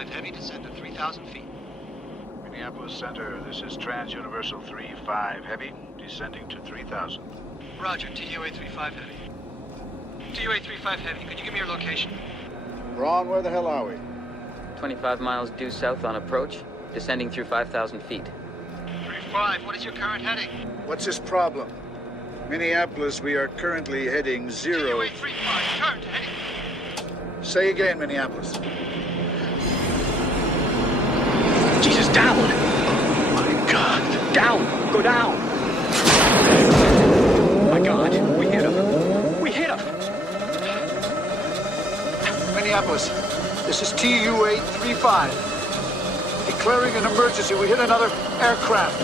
3-5 heavy, descend to 3,000 feet. Minneapolis Center, this is Trans-Universal 3-5 heavy, descending to 3,000. Roger, TUA 3-5 heavy. TUA 3-5 heavy, could you give me your location? Ron, where the hell are we? 25 miles due south on approach, descending through 5,000 feet. 3-5, what is your current heading? What's his problem? Minneapolis, we are currently heading 0. TUA 3-5, current heading. Say again, Minneapolis. Jesus, down! Oh my God. Down! Go down! Oh my God, we hit him! We hit him! Minneapolis, this is TUA 3-5. Declaring an emergency. We hit another aircraft.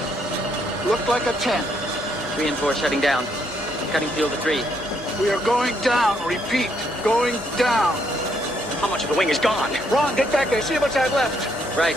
Looked like a 10. 3 and 4 shutting down. Cutting field to 3. We are going down. Repeat, going down. How much of the wing is gone? Ron, get back there. See how much I have left. Right.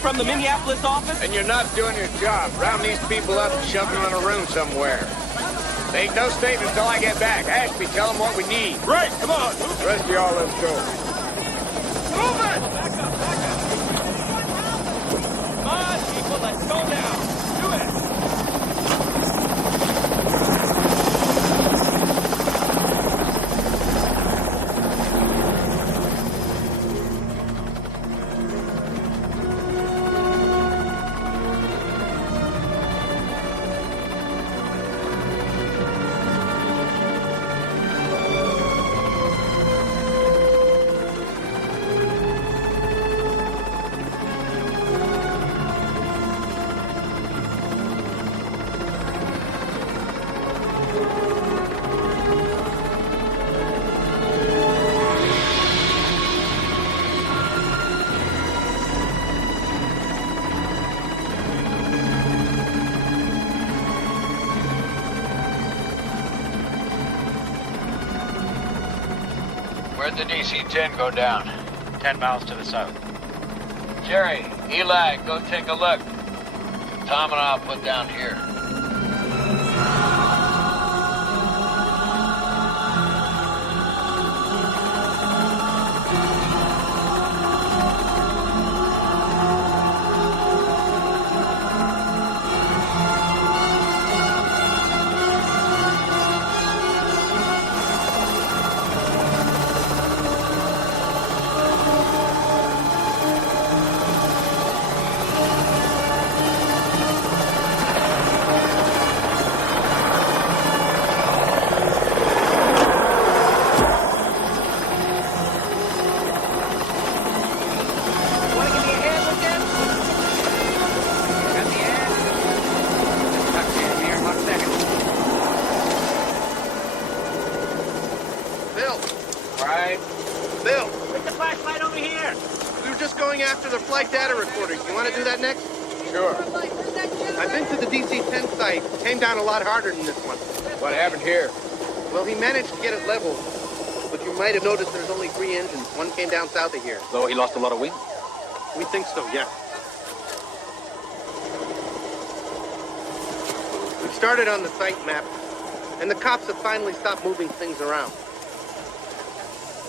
From the Minneapolis office? And you're not doing your job. Round these people up and shove them in a room somewhere. Make no statement until I get back. Ashby, tell them what we need. Right, come on. The rest of y'all, let's go. Move it! Come on, people, let's go now. Do it. Where'd the DC-10 go down? 10 miles to the south. Jerry, Eli, go take a look. Tom and I'll put down here. just going after the flight data recorders. You want to do that next? Sure. I've been to the DC-10 site. Came down a lot harder than this one. What happened here? Well, he managed to get it level. But you might have noticed there's only 3 engines. One came down south of here. So he lost a lot of wind? We think so, yeah. We started on the site map, and the cops have finally stopped moving things around.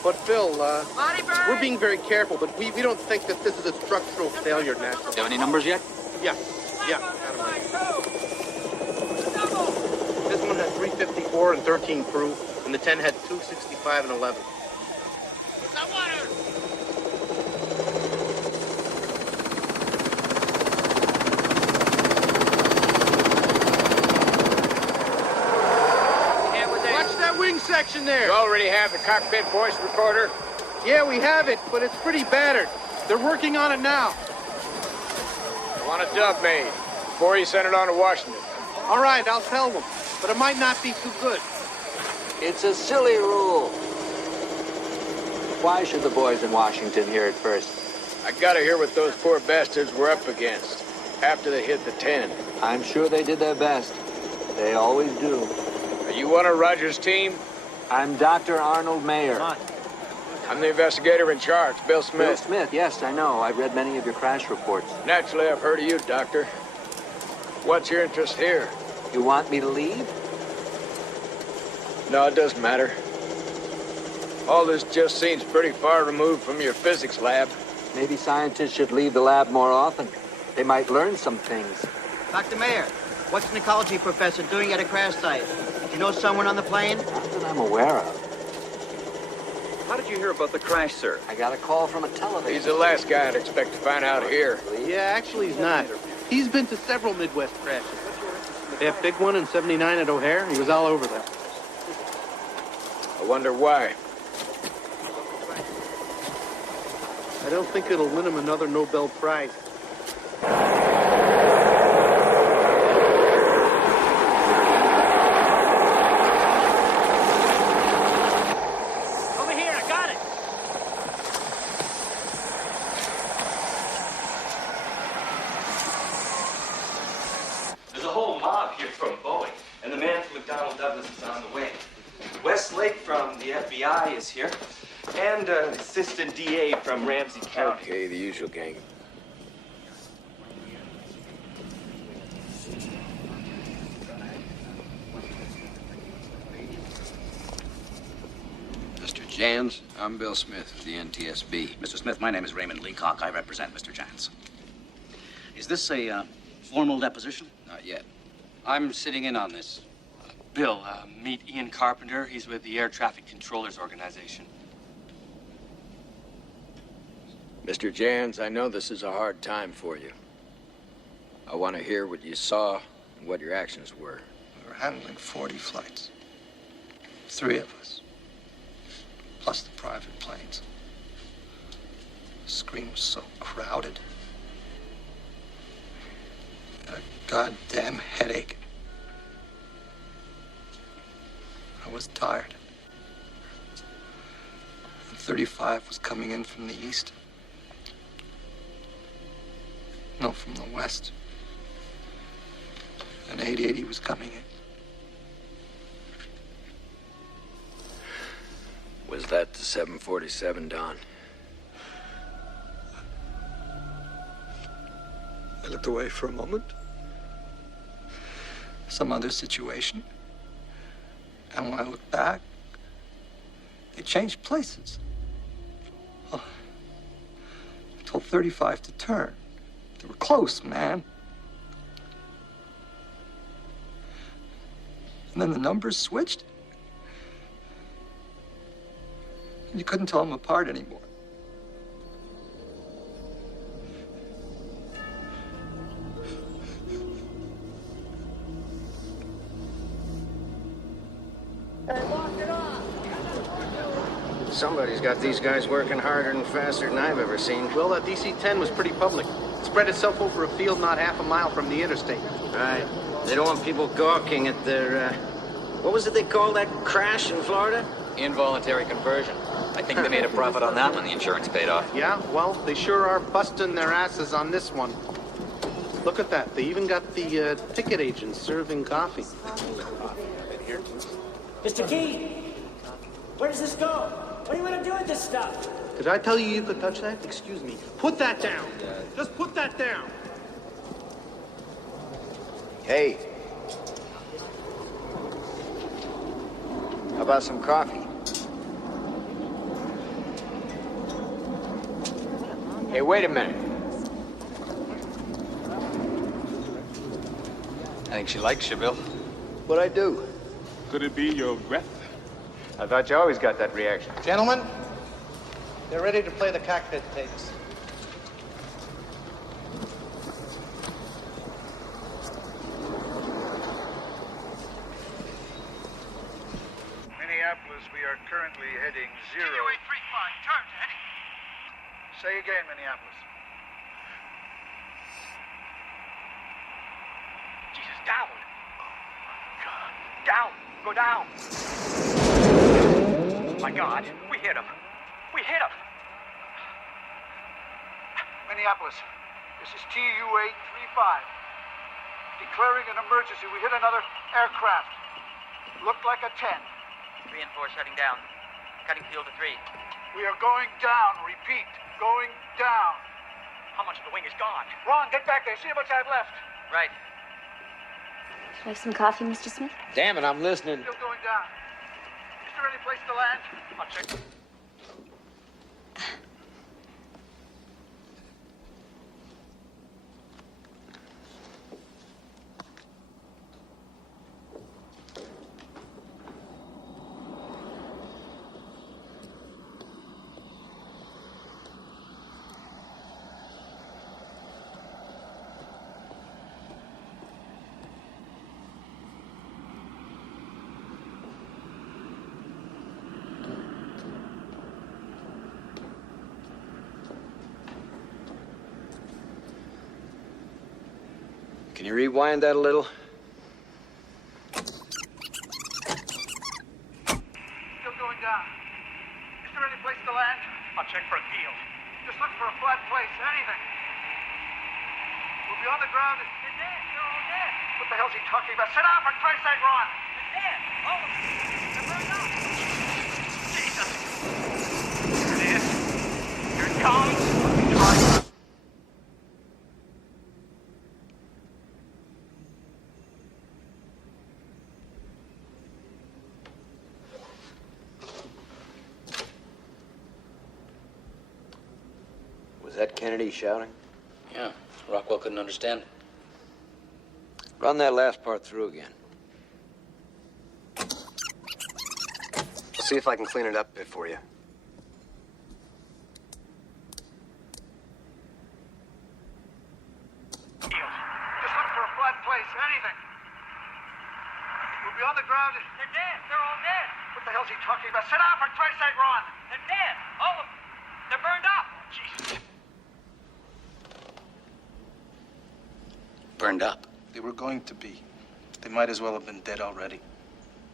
But Phil, we're being very careful, but we don't think that this is a structural failure naturally. Do you have any numbers yet? Yeah. This one had 354 and 13 crew, and the 10 had 265 and 11. Watch that wing section there. You already have the cockpit voice recorder? Yeah, we have it, but it's pretty battered. They're working on it now. I want a dub made before you send it on to Washington. All right, I'll tell them, but it might not be too good. It's a silly rule. Why should the boys in Washington hear it first? I gotta hear what those poor bastards were up against after they hit the 10. I'm sure they did their best. They always do. Are you one of Rogers' team? I'm Dr. Arnold Mayer. I'm the investigator in charge, Bill Smith. Bill Smith, yes, I know. I've read many of your crash reports. Naturally, I've heard of you, Doctor. What's your interest here? You want me to leave? No, it doesn't matter. All this just seems pretty far removed from your physics lab. Maybe scientists should leave the lab more often. They might learn some things. Dr. Mayer, what's an ecology professor doing at a crash site? Did you know someone on the plane? Not that I'm aware of. How did you hear about the crash, sir? I got a call from a television. He's the last guy I'd expect to find out here. Yeah, actually he's not. He's been to several Midwest crashes. That big one in 79 at O'Hare, he was all over that. I wonder why. I don't think it'll win him another Nobel Prize. Over here, I got it! There's a whole mob here from Boeing, and the man from McDonnell Douglas is on the way. Westlake from the FBI is here, and an assistant DA from Ramsey County. Okay, the usual gang. Mr. Jans, I'm Bill Smith of the NTSB. Mr. Smith, my name is Raymond Leacock. I represent Mr. Jans. Is this a formal deposition? Not yet. I'm sitting in on this. Bill, meet Ian Carpenter. He's with the Air Traffic Controllers Organization. Mr. Jans, I know this is a hard time for you. I want to hear what you saw and what your actions were. We were handling 40 flights. 3 of us. Plus the private planes. The screen was so crowded. I had a goddamn headache. I was tired. And 35 was coming in from the east. No, from the west. And 880 was coming in. Was that the 747, Don? I looked away for a moment. Some other situation. And when I looked back, they changed places. Oh, I told 35 to turn. They were close, man. And then the numbers switched. And you couldn't tell them apart anymore. Somebody's got these guys working harder and faster than I've ever seen. Well, that DC-10 was pretty public. It spread itself over a field not half a mile from the interstate. Right. They don't want people gawking at their, what was it they called that crash in Florida? Involuntary conversion. I think they made a profit on that when the insurance paid off. Yeah, well, they sure are busting their asses on this one. Look at that. They even got the ticket agent serving coffee. Mr. Key, where does this go? What do you want to do with this stuff? Did I tell you could touch that? Excuse me. Put that down. Just put that down. Hey. How about some coffee? Hey, wait a minute. I think she likes you, Bill. What'd I do? Could it be your breath? I thought you always got that reaction. Gentlemen, they're ready to play the cockpit tapes. Minneapolis, we are currently heading 0. TUA 35, turn to heading. Say again, Minneapolis. Jesus, down. Oh, God. Down. Go down. My God, we hit him. We hit him. Minneapolis, this is TUA 35. Declaring an emergency. We hit another aircraft. Looked like a 10. 3 and 4 shutting down. Cutting field to 3. We are going down. Repeat, going down. How much of the wing is gone? Ron, get back there. See how much I have left. Right. Would you like some coffee, Mr. Smith? Damn it, I'm listening. Still going down. Is there any place to land? I'll check. Can you rewind that a little? Still going down. Is there any place to land? I'll check for a field. Just look for a flat place. Anything. We'll be on the ground. They're dead. They're all dead. What the hell's he talking about? Sit down, for Christ's sake, Ron. They're dead. All of them. They're burned up. Jesus. Here it is. Here it comes. Try. Was that Kennedy shouting? Yeah, Rockwell couldn't understand. Run that last part through again. I'll see if I can clean it up a bit for you. Just look for a flat place. Anything. We'll be on the ground. They're dead. They're all dead. What the hell's he talking about? Sit down, for Christ's sake, Ron. They're dead. All of them. They're burned up. Jesus. Burned up. They were going to be. They might as well have been dead already.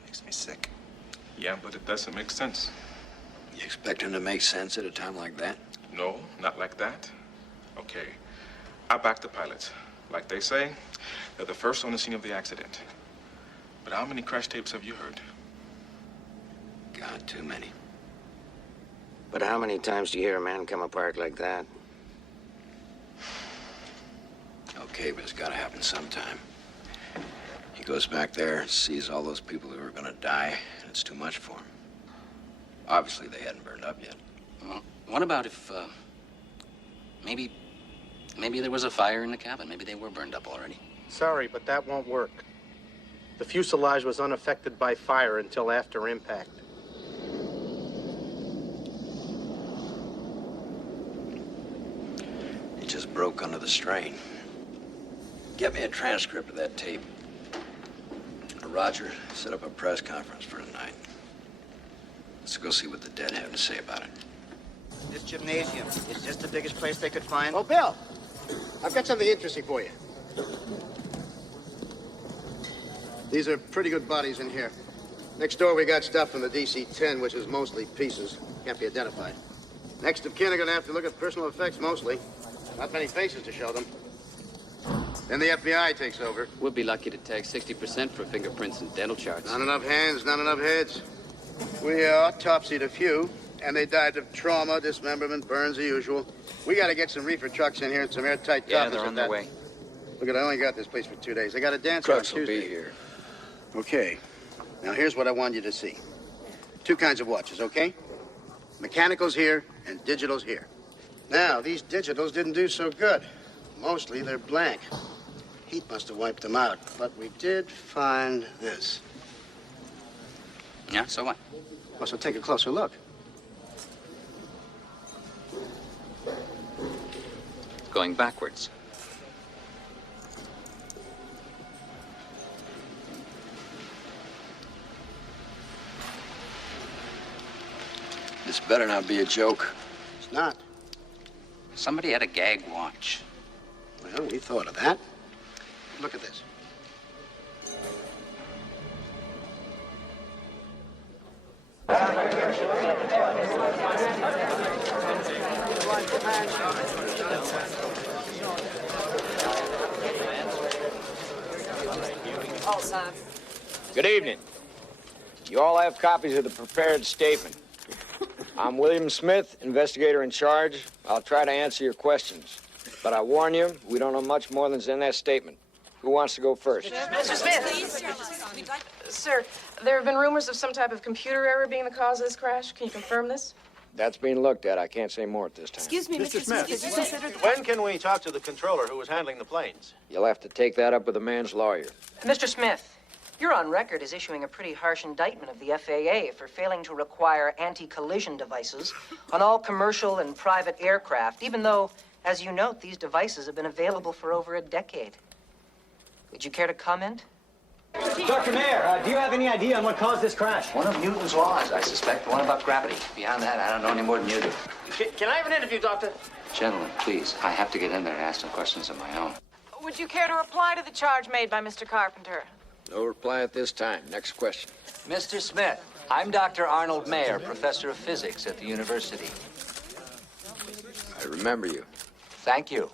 Makes me sick. Yeah, but it doesn't make sense. You expect him to make sense at a time like that? No, not like that. Okay, I back the pilots. Like they say, they're the first on the scene of the accident. But how many crash tapes have you heard? God, too many. But how many times do you hear a man come apart like that? Okay, but it's gotta happen sometime. He goes back there, sees all those people who are gonna die, and it's too much for him. Obviously, they hadn't burned up yet. Well, what about if, maybe there was a fire in the cabin? Maybe they were burned up already. Sorry, but that won't work. The fuselage was unaffected by fire until after impact. It just broke under the strain. Get me a transcript of that tape. Roger, set up a press conference for tonight. Let's go see what the dead have to say about it. This gymnasium, is this the biggest place they could find? Oh, Bill, I've got something interesting for you. These are pretty good bodies in here. Next door, we got stuff from the DC-10, which is mostly pieces. Can't be identified. Next of kin are gonna have to look at personal effects mostly. Not many faces to show them. Then the FBI takes over. We'll be lucky to tag 60% for fingerprints and dental charts. Not enough hands, not enough heads. We autopsied a few, and they died of trauma, dismemberment, burns, the usual. We gotta get some reefer trucks in here and some airtight coffins. Yeah, they're on their way. Look, I only got this place for 2 days. I got a dance Trucks on will Tuesday. be here. Okay. Now, here's what I want you to see. 2 kinds of watches, okay? Mechanical's here and digital's here. Now, these digitals didn't do so good. Mostly they're blank. Heat must have wiped them out. But we did find this. Yeah, so what? Well, so take a closer look. Going backwards. This better not be a joke. It's not. Somebody had a gag watch. Well, we thought of that. Look at this. Good evening. You all have copies of the prepared statement. I'm William Smith, investigator in charge. I'll try to answer your questions. But I warn you, we don't know much more than's in that statement. Who wants to go first? Mr. Smith! Sir, there have been rumors of some type of computer error being the cause of this crash. Can you confirm this? That's being looked at. I can't say more at this time. Excuse me, Mr. Smith. Did you consider... When can we talk to the controller who was handling the planes? You'll have to take that up with the man's lawyer. Mr. Smith, you're on record as issuing a pretty harsh indictment of the FAA for failing to require anti-collision devices on all commercial and private aircraft, even though, as you note, these devices have been available for over a decade. Would you care to comment? Dr. Mayer, do you have any idea on what caused this crash? One of Newton's laws, I suspect. One about gravity. Beyond that, I don't know any more than you do. Can I have an interview, Doctor? Gentlemen, please. I have to get in there and ask some questions of my own. Would you care to reply to the charge made by Mr. Carpenter? No reply at this time. Next question. Mr. Smith, I'm Dr. Arnold Mayer, professor of physics at the university. I remember you. Thank you.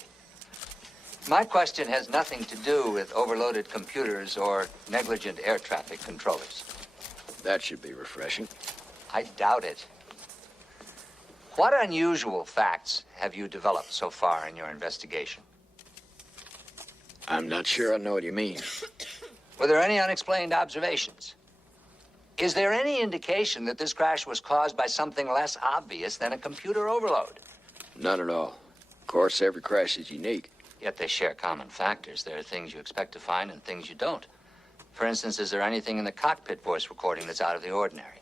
My question has nothing to do with overloaded computers or negligent air traffic controllers. That should be refreshing. I doubt it. What unusual facts have you developed so far in your investigation? I'm not sure I know what you mean. Were there any unexplained observations? Is there any indication that this crash was caused by something less obvious than a computer overload? None at all. Of course, every crash is unique. Yet they share common factors. There are things you expect to find and things you don't. For instance, is there anything in the cockpit voice recording that's out of the ordinary?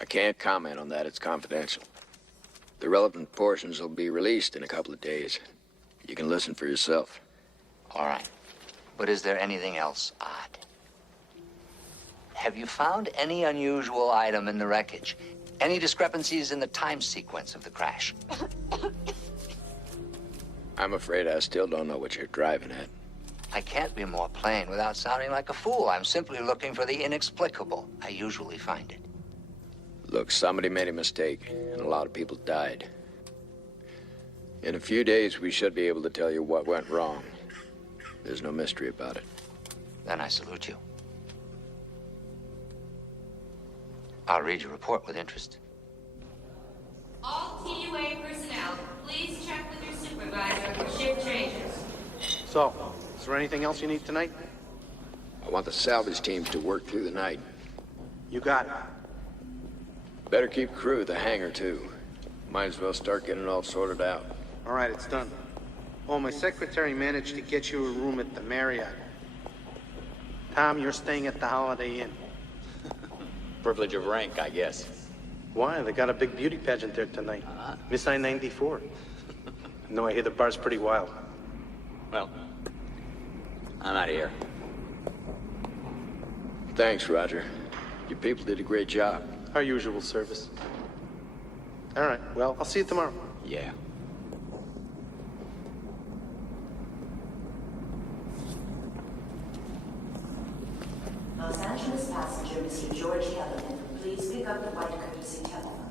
I can't comment on that. It's confidential. The relevant portions will be released in a couple of days. You can listen for yourself. All right. But is there anything else odd? Have you found any unusual item in the wreckage? Any discrepancies in the time sequence of the crash? I'm afraid I still don't know what you're driving at. I can't be more plain without sounding like a fool. I'm simply looking for the inexplicable. I usually find it. Look, somebody made a mistake, and a lot of people died. In a few days, we should be able to tell you what went wrong. There's no mystery about it. Then I salute you. I'll read your report with interest. All TUA personnel, please check with your supervisor for shift changes. So, is there anything else you need tonight? I want the salvage teams to work through the night. You got it. Better keep crew at the hangar, too. Might as well start getting it all sorted out. All right, it's done. Oh, my secretary managed to get you a room at the Marriott. Tom, you're staying at the Holiday Inn. Privilege of rank, I guess. Why? They got a big beauty pageant there tonight. Miss I-94. No, I hear the bar's pretty wild. Well, I'm out of here. Thanks, Roger. Your people did a great job. Our usual service. All right, well, I'll see you tomorrow. Yeah. Los Angeles passenger Mr. George Kellerman. Please pick up the white courtesy telephone.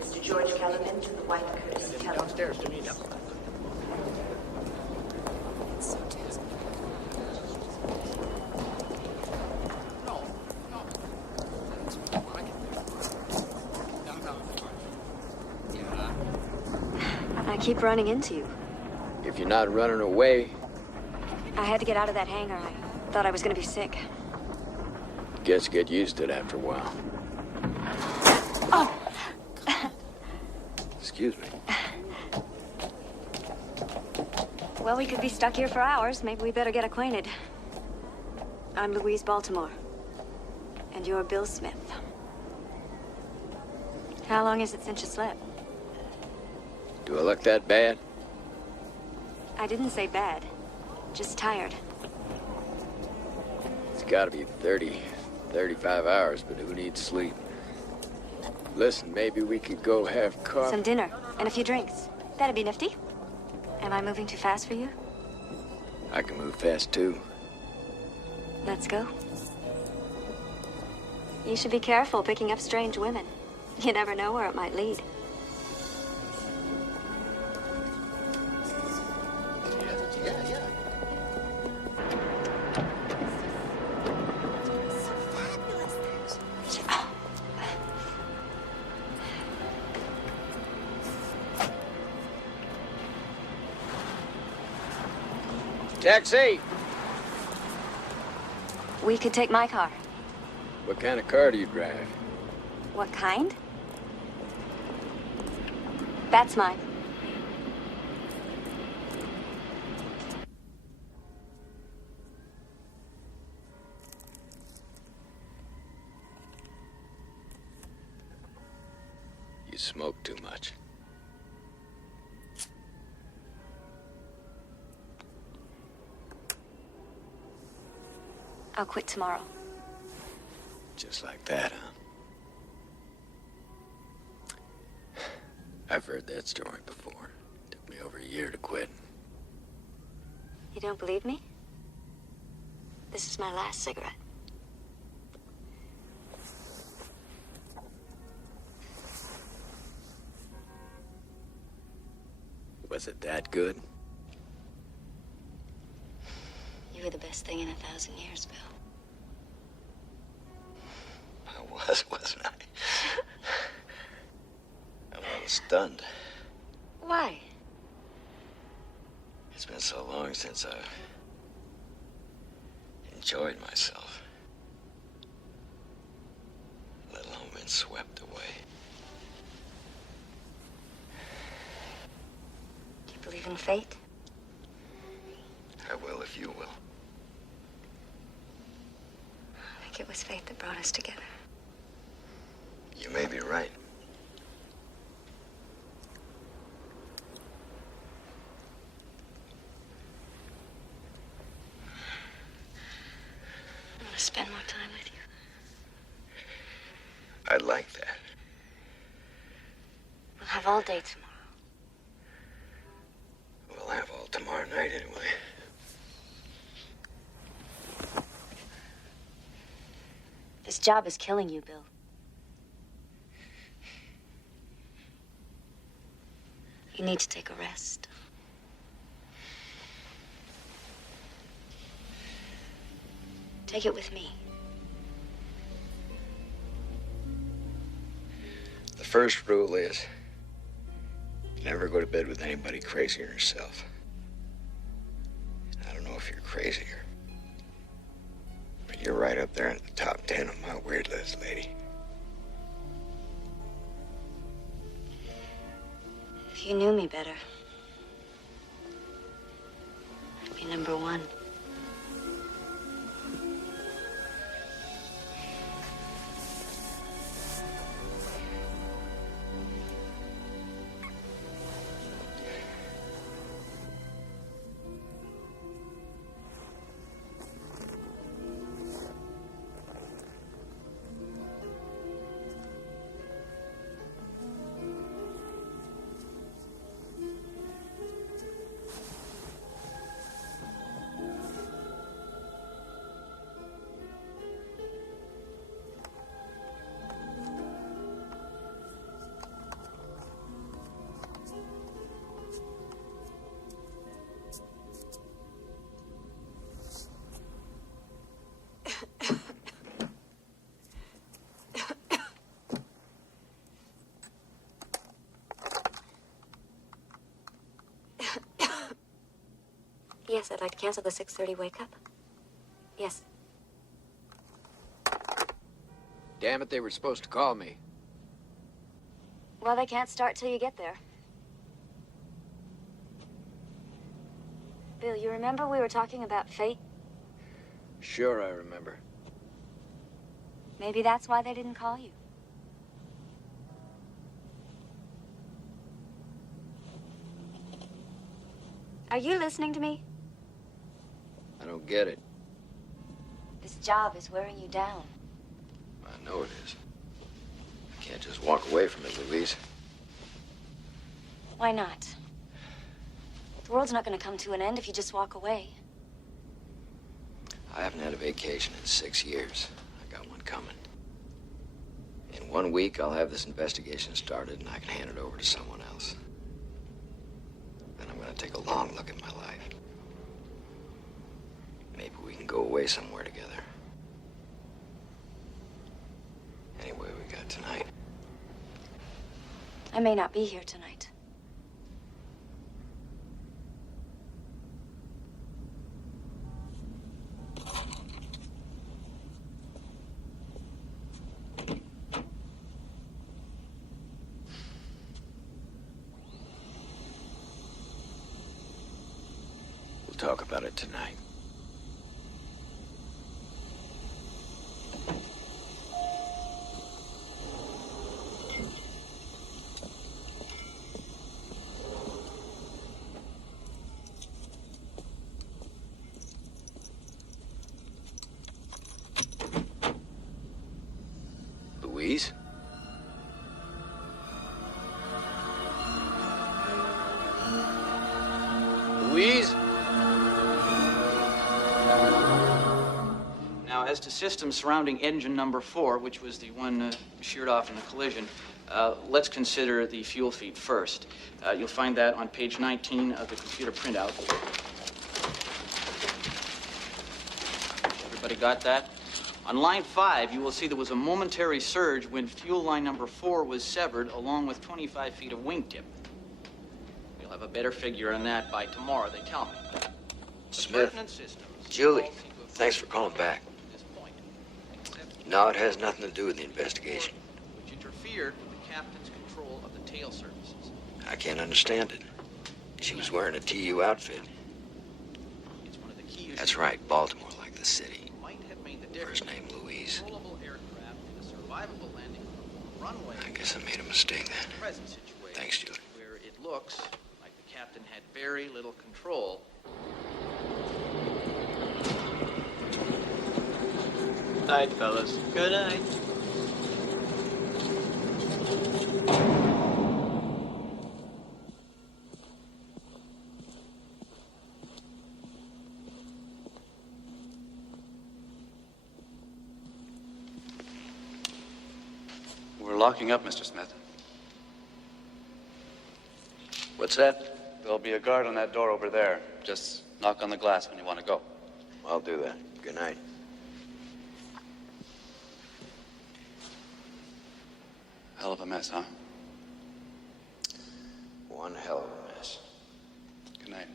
Mr. George Kellerman to the white courtesy telephone. Downstairs to me now. I keep running into you. If you're not running away, I had to get out of that hangar. I thought I was going to be sick. guess get used to it after a while. Oh! Excuse me. Well, we could be stuck here for hours. Maybe we better get acquainted. I'm Louise Baltimore. And you're Bill Smith. How long is it since you slept? Do I look that bad? I didn't say bad. Just tired. It's gotta be 30, 35 hours, but who needs sleep? Listen, maybe we could go have coffee. Some dinner and a few drinks. That'd be nifty. Am I moving too fast for you? I can move fast, too. Let's go. You should be careful picking up strange women. You never know where it might lead. Taxi! We could take my car. What kind of car do you drive? What kind? That's mine. You smoke too much. I'll quit tomorrow. Just like that, huh? I've heard that story before. Took me over a year to quit. You don't believe me? This is my last cigarette. Was it that good? You were the best thing in 1,000 years, Bill. I was, wasn't I? I was stunned. Why? It's been so long since I've enjoyed myself. Let alone been swept away. Do you believe in fate? I will if you will. I think it was fate that brought us together. You may be right. I want to spend more time with you. I'd like that. We'll have all day tomorrow. We'll have all tomorrow night anyway. This job is killing you, Bill. You need to take a rest. Take it with me. The first rule is never go to bed with anybody crazy than yourself. I don't know if you're crazier, but you're right up there in the top 10 on my weird list, lady. If you knew me better, I'd be number one. Yes, I'd like to cancel the 6:30 wake-up. Yes. Damn it, they were supposed to call me. Well, they can't start till you get there. Bill, you remember we were talking about fate? Sure, I remember. Maybe that's why they didn't call you. Are you listening to me? I don't get it. This job is wearing you down. I know it is. I can't just walk away from it, Louise. Why not? The world's not going to come to an end if you just walk away. I haven't had a vacation in 6 years. I got one coming. In 1 week, I'll have this investigation started, and I can hand it over to someone else. Then I'm going to take a long look at my life. Maybe we can go away somewhere together. Anyway, we got tonight. I may not be here tonight. We'll talk about it tonight. Louise? Louise? Now, as to systems surrounding engine number 4, which was the one sheared off in the collision, let's consider the fuel feed first. You'll find that on page 19 of the computer printout. Everybody got that? On line 5, you will see there was a momentary surge when fuel line number 4 was severed, along with 25 feet of wingtip. We'll have a better figure on that by tomorrow, they tell me. Smith, Julie, thanks for calling back. No, it has nothing to do with the investigation. Which interfered with the captain's control of the tail surfaces. I can't understand it. She was wearing a TU outfit. It's one of the key issues. That's right, Baltimore, like the city. Might have made the difference. First name Louise. Controllable aircraft with a survivable landing from a runway. I guess I made a mistake then. Present situation. Thanks, Julie. Where it looks like the captain had very little control. Night, fellas. Good night. We're locking up, Mr. Smith. What's that? There'll be a guard on that door over there. Just knock on the glass when you want to go. I'll do that. Good night. Hell of a mess, huh? One hell of a mess. Good night.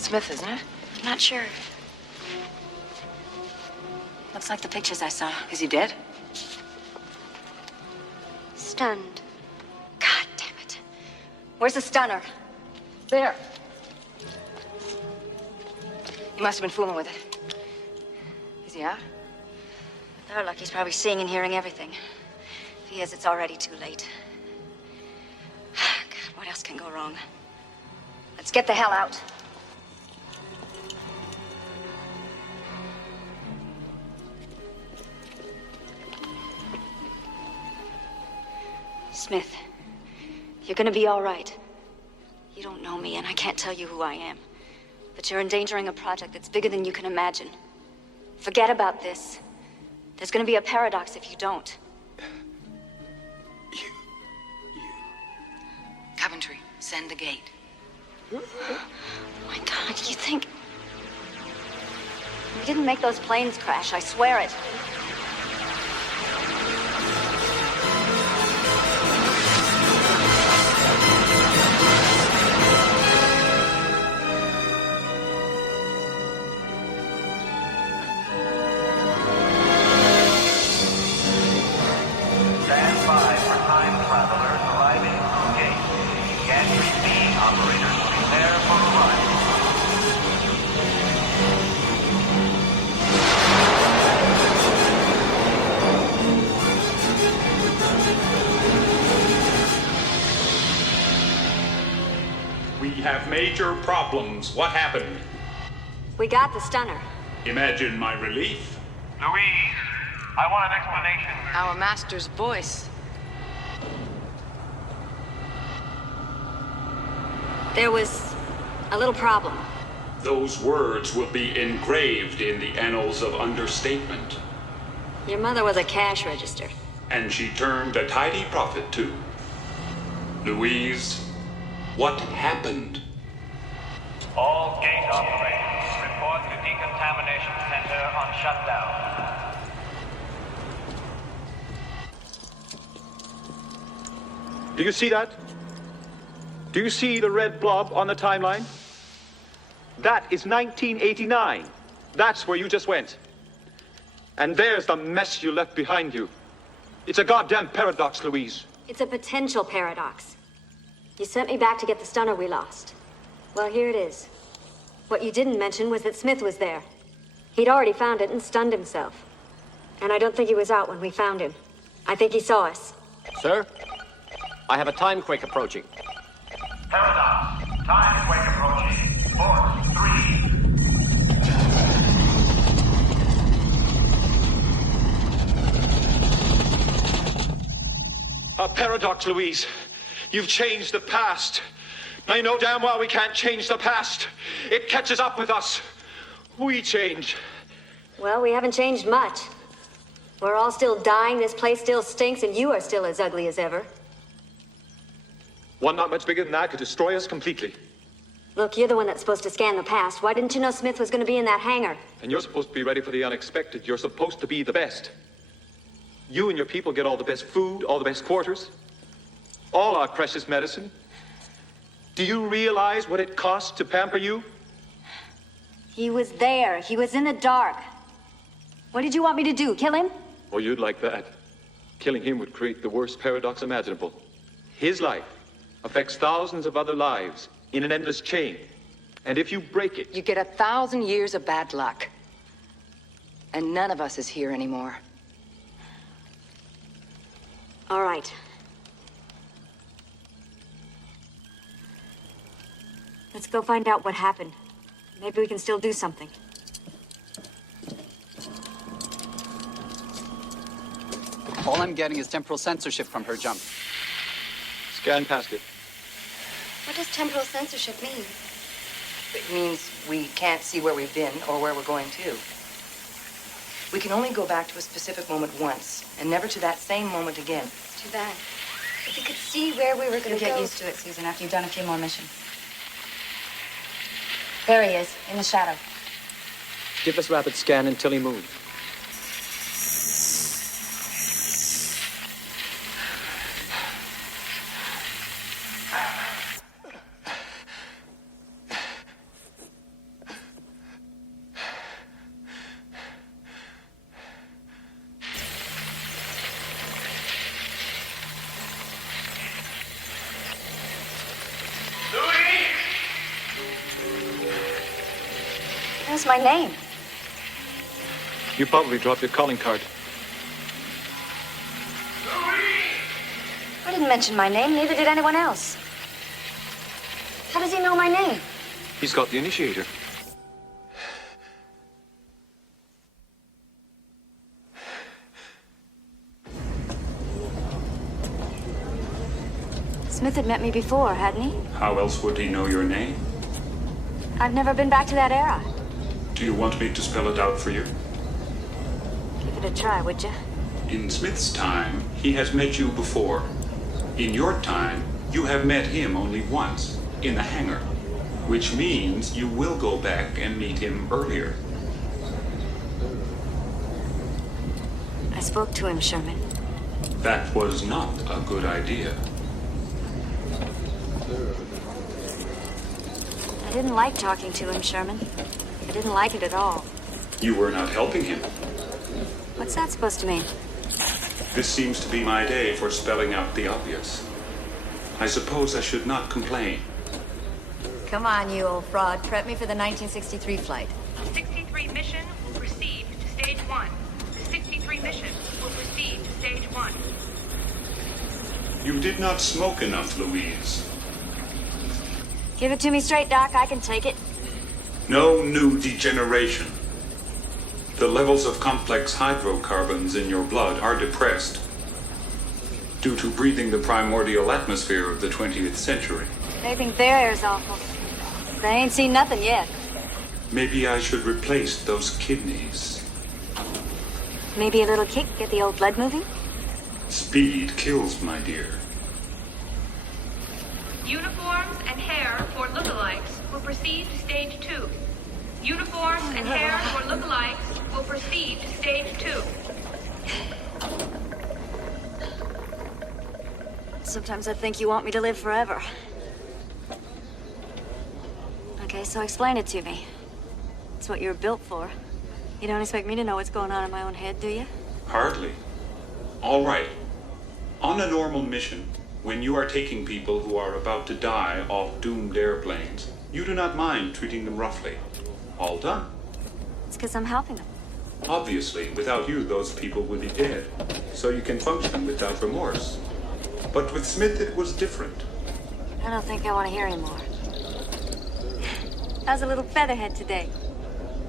Smith, isn't it? I'm not sure. Looks like the pictures I saw. Is he dead? Stunned. God damn it. Where's the stunner? There. He must have been fooling with it. Is he out? With our luck, he's probably seeing and hearing everything. If he is, it's already too late. God, what else can go wrong? Let's get the hell out. Smith, you're gonna be all right. You don't know me, and I can't tell you who I am. But you're endangering a project that's bigger than you can imagine. Forget about this. There's gonna be a paradox if you don't. Coventry, send the gate. Oh my God, you think... We didn't make those planes crash, I swear it. Stand by for time travelers arriving through gate. Gantry B operators prepare for arrival. We have major problems. What happened? We got the stunner. Imagine my relief. Louise, I want an explanation. Our master's voice. There was a little problem. Those words will be engraved in the annals of understatement. Your mother was a cash register. And she turned a tidy profit, too. Louise, what happened? All gate operators report to decontamination center on shutdown. Do you see that? Do you see the red blob on the timeline? That is 1989. That's where you just went. And there's the mess you left behind you. It's a goddamn paradox, Louise. It's a potential paradox. You sent me back to get the stunner we lost. Well, here it is. What you didn't mention was that Smith was there. He'd already found it and stunned himself. And I don't think he was out when we found him. I think he saw us. Sir, I have a time quake approaching. Paradox. Time quake approaching. 4, 3. A paradox, Louise. You've changed the past. I know damn well we can't change the past. It catches up with us. We change. Well, we haven't changed much. We're all still dying, this place still stinks, and you are still as ugly as ever. One not much bigger than that could destroy us completely. Look, you're the one that's supposed to scan the past. Why didn't you know Smith was going to be in that hangar? And you're supposed to be ready for the unexpected. You're supposed to be the best. You and your people get all the best food, all the best quarters, all our precious medicine. Do you realize what it costs to pamper you? He was there. He was in the dark. What did you want me to do, kill him? Oh, you'd like that. Killing him would create the worst paradox imaginable. His life affects thousands of other lives in an endless chain. And if you break it... You get 1,000 years of bad luck. And none of us is here anymore. All right. Let's go find out what happened. Maybe we can still do something. All I'm getting is temporal censorship from her jump. Scan past it. What does temporal censorship mean? It means we can't see where we've been or where we're going to. We can only go back to a specific moment once, and never to that same moment again. It's too bad. If we could see where we were going to go... You'll get used to it, Susan, after you've done a few more missions. There he is, in the shadow. Give us rapid scan until he moves. What's my name? You probably dropped your calling card. I didn't mention my name, neither did anyone else. How does he know my name? He's got the initiator. Smith had met me before, hadn't he? How else would he know your name? I've never been back to that era. Do you want me to spell it out for you? Give it a try, would you? In Smith's time, he has met you before. In your time, you have met him only once, in the hangar, which means you will go back and meet him earlier. I spoke to him, Sherman. That was not a good idea. I didn't like talking to him, Sherman. I didn't like it at all. You were not helping him. What's that supposed to mean? This seems to be my day for spelling out the obvious. I suppose I should not complain. Come on, you old fraud. Prep me for the 1963 flight. 63 mission will proceed to stage 1. The 63 mission will proceed to stage 1. You did not smoke enough, Louise. Give it to me straight, Doc. I can take it. No new degeneration. The levels of complex hydrocarbons in your blood are depressed due to breathing the primordial atmosphere of the 20th century. They think their air's awful. They ain't seen nothing yet. Maybe I should replace those kidneys. Maybe a little kick, get the old blood moving? Speed kills, my dear. Uniforms and hair for lookalikes will proceed to stage 2. Uniforms and hair for lookalikes will proceed to stage 2. Sometimes I think you want me to live forever. Okay, so explain it to me. It's what you're built for. You don't expect me to know what's going on in my own head, do you? Hardly. All right. On a normal mission, when you are taking people who are about to die off doomed airplanes, you do not mind treating them roughly. All done. It's because I'm helping them. Obviously, without you, those people would be dead. So you can function without remorse. But with Smith, it was different. I don't think I want to hear anymore. How's a little featherhead today?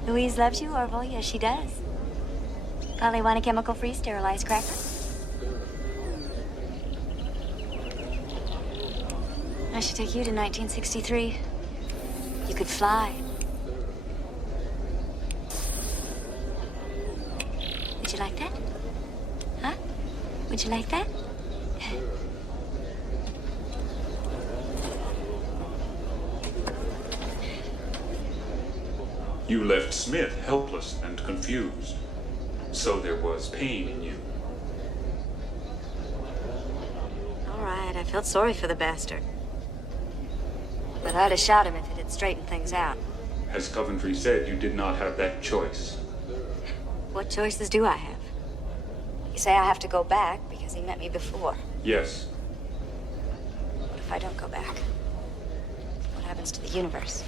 Louise loves you, Orville? Yes, she does. Probably want a chemical-free sterilized cracker? I should take you to 1963. You could fly. Would you like that? Huh? Would you like that? You left Smith helpless and confused. So there was pain in you. All right, I felt sorry for the bastard. But I'd have shot him if it had straightened things out. As Coventry said, you did not have that choice. What choices do I have? You say I have to go back because he met me before. Yes. What if I don't go back? What happens to the universe?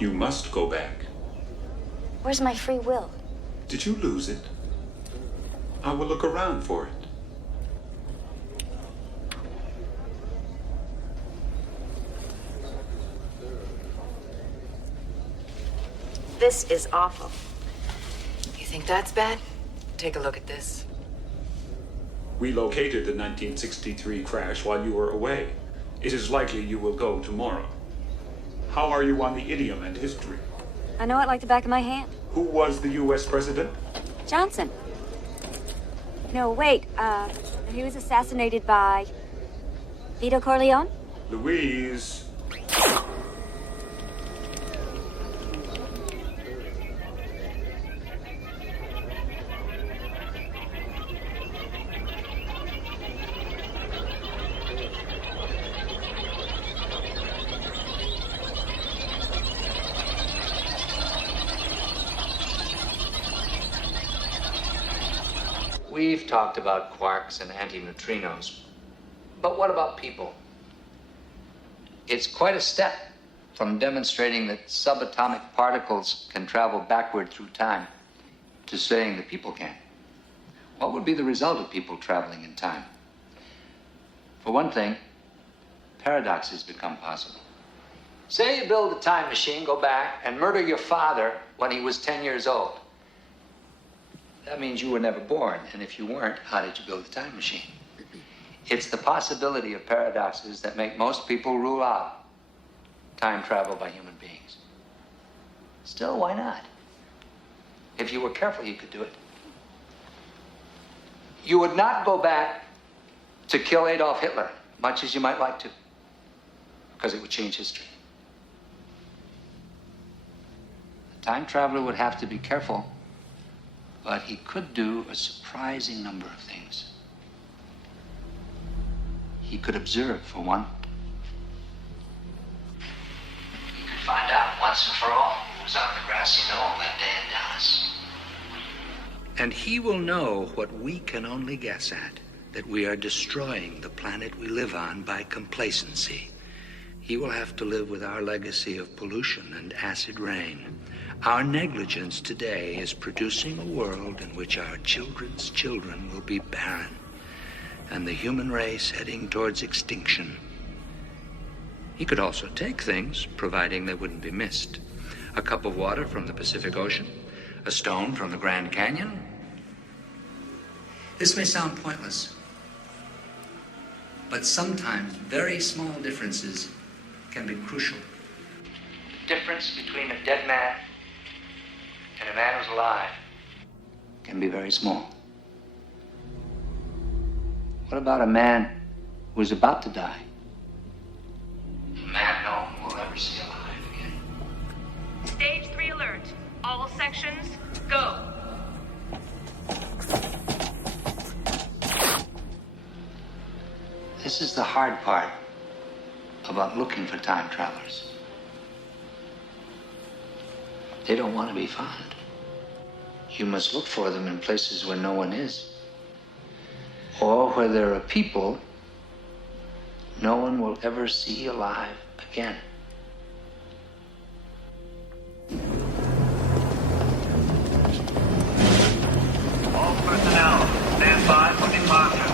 You must go back. Where's my free will? Did you lose it? I will look around for it. This is awful. You think that's bad? Take a look at this. We located the 1963 crash while you were away. It is likely you will go tomorrow. How are you on the idiom and history? I know it like the back of my hand. Who was the U.S. president? Johnson. No, wait. He was assassinated by Vito Corleone? Louise. We've talked about quarks and antineutrinos, but what about people? It's quite a step from demonstrating that subatomic particles can travel backward through time to saying that people can. What would be the result of people traveling in time? For one thing, paradoxes become possible. Say you build a time machine, go back, and murder your father when he was 10 years old. That means you were never born, and if you weren't, how did you build the time machine? It's the possibility of paradoxes that make most people rule out time travel by human beings. Still, why not? If you were careful, you could do it. You would not go back to kill Adolf Hitler, much as you might like to, because it would change history. A time traveler would have to be careful, but he could do a surprising number of things. He could observe, for one. He could find out once and for all who was on the grassy knoll that day in Dallas. And he will know what we can only guess at, that we are destroying the planet we live on by complacency. He will have to live with our legacy of pollution and acid rain. Our negligence today is producing a world in which our children's children will be barren, and the human race heading towards extinction. He could also take things, providing they wouldn't be missed. A cup of water from the Pacific Ocean, a stone from the Grand Canyon. This may sound pointless, but sometimes very small differences can be crucial. The difference between a dead man and a man who's alive can be very small. What about a man who's about to die? A man no one will ever see alive again. Stage 3 alert. All sections, go. This is the hard part about looking for time travelers. They don't want to be found. You must look for them in places where no one is, or where there are people no one will ever see alive again. All personnel, stand by for departure.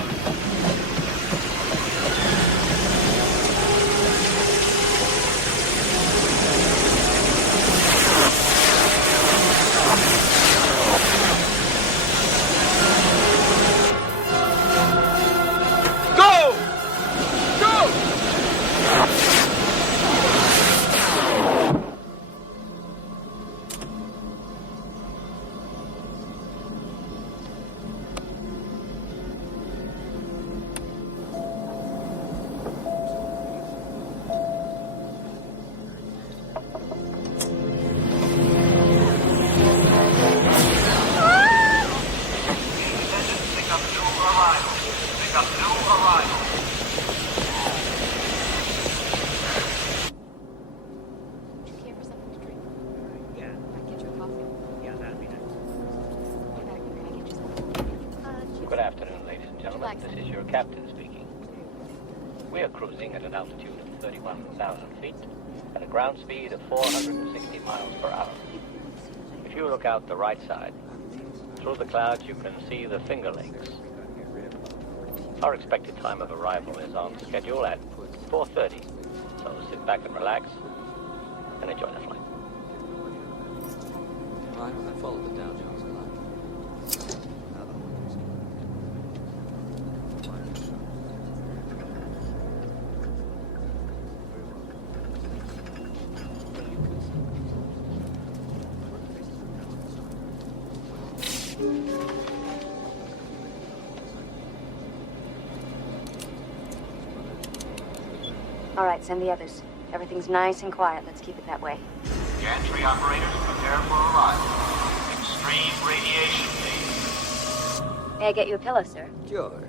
Good afternoon, ladies and gentlemen. This is your captain speaking. We are cruising at an altitude of 31,000 feet at a ground speed of 460 miles per hour. If you look out the right side, through the clouds you can see the Finger Lakes. Our expected time of arrival is on schedule at 4:30, so sit back and relax and enjoy the flight. I followed the Dow Jones line. All right, send the others. Everything's nice and quiet. Let's keep it that way. Gantry operators, prepare for arrival. Extreme radiation phase. May I get you a pillow, sir? Sure.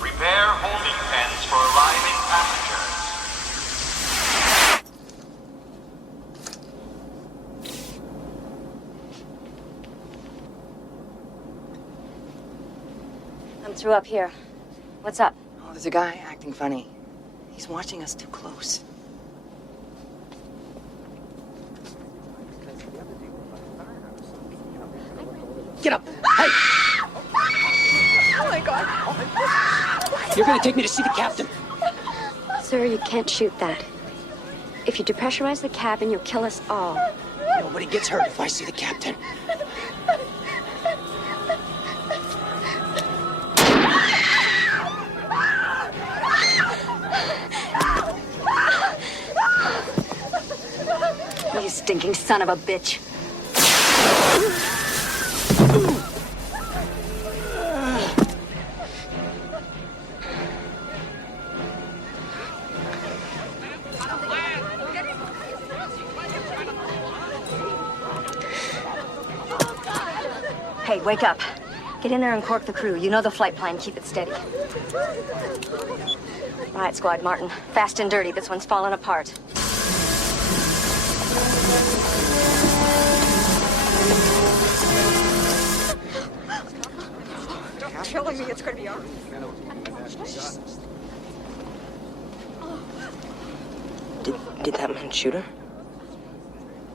Prepare holding pens for arriving passengers. I'm through up here. What's up? Oh, there's a guy acting funny. He's watching us too close. Get up! Hey! Oh my God! You're gonna take me to see the captain. Sir, you can't shoot that. If you depressurize the cabin, you'll kill us all. Nobody gets hurt if I see the captain. You stinking son of a bitch. Hey, wake up. Get in there and cork the crew. You know the flight plan. Keep it steady. All right, Squad Martin. Fast and dirty. This one's falling apart. Don't killing me. It's going to be all right. Did that man shoot her?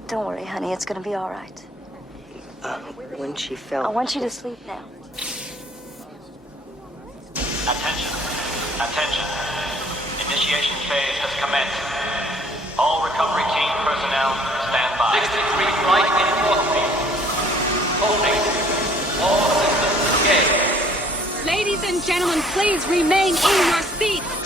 Don't worry, honey. It's going to be all right. When she fell. I want you to sleep now. Attention. Attention. Initiation phase has commenced. All recovery team personnel stand by. 63 flight in fourth speed. Holding. All systems engaged. Ladies and gentlemen, please remain in your seats.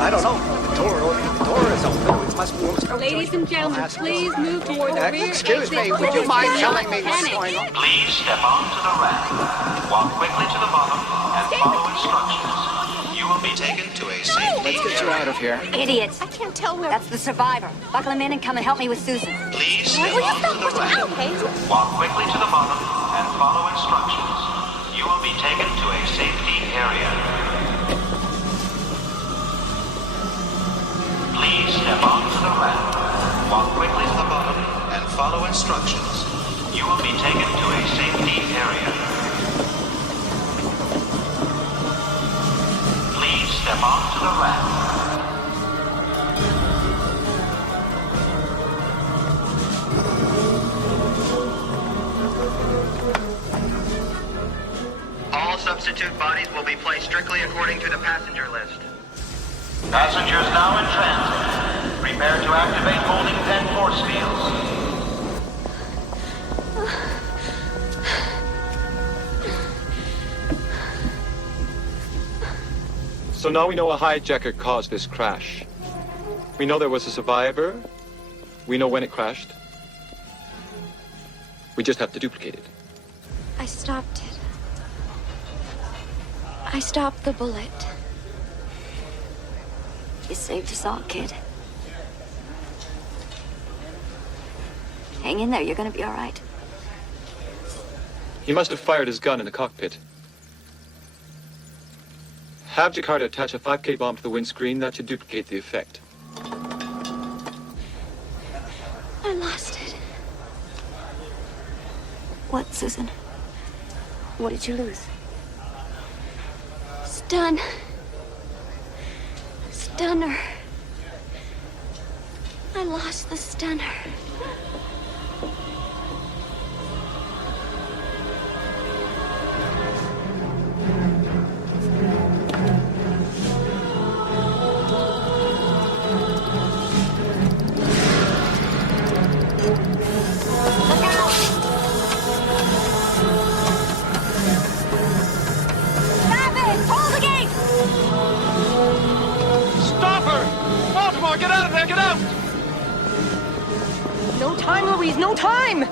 I don't know. The door is open. We must move. Ladies and gentlemen, please move toward the rear Excuse me, exit. would you mind telling me what's going on? Please step onto the ramp. Walk quickly to the bottom and follow instructions. You will be taken to a safety Let's get you out of here. Idiots. I can't tell where. That's the survivor. Buckle him in and come and help me with Susan. Please step onto the ramp. Walk quickly to the bottom and follow instructions. You will be taken to a safety area. Please step onto the ramp. Walk quickly to the bottom and follow instructions. You will be taken to a safety area. Please step onto the ramp. All substitute bodies will be placed strictly according to the passenger list. Passengers now in transit. Prepare to activate holding 10 force fields. So now we know a hijacker caused this crash. We know there was a survivor. We know when it crashed. We just have to duplicate it. I stopped it. I stopped the bullet. You saved us all, kid. Hang in there. You're gonna be all right. He must have fired his gun in the cockpit. Have Jakarta attach a 5K bomb to the windscreen. That should duplicate the effect. I lost it. What, Susan? What did you lose? Stun. Stunner. I lost the stunner. Get out of there! Get out! No time, Louise, no time!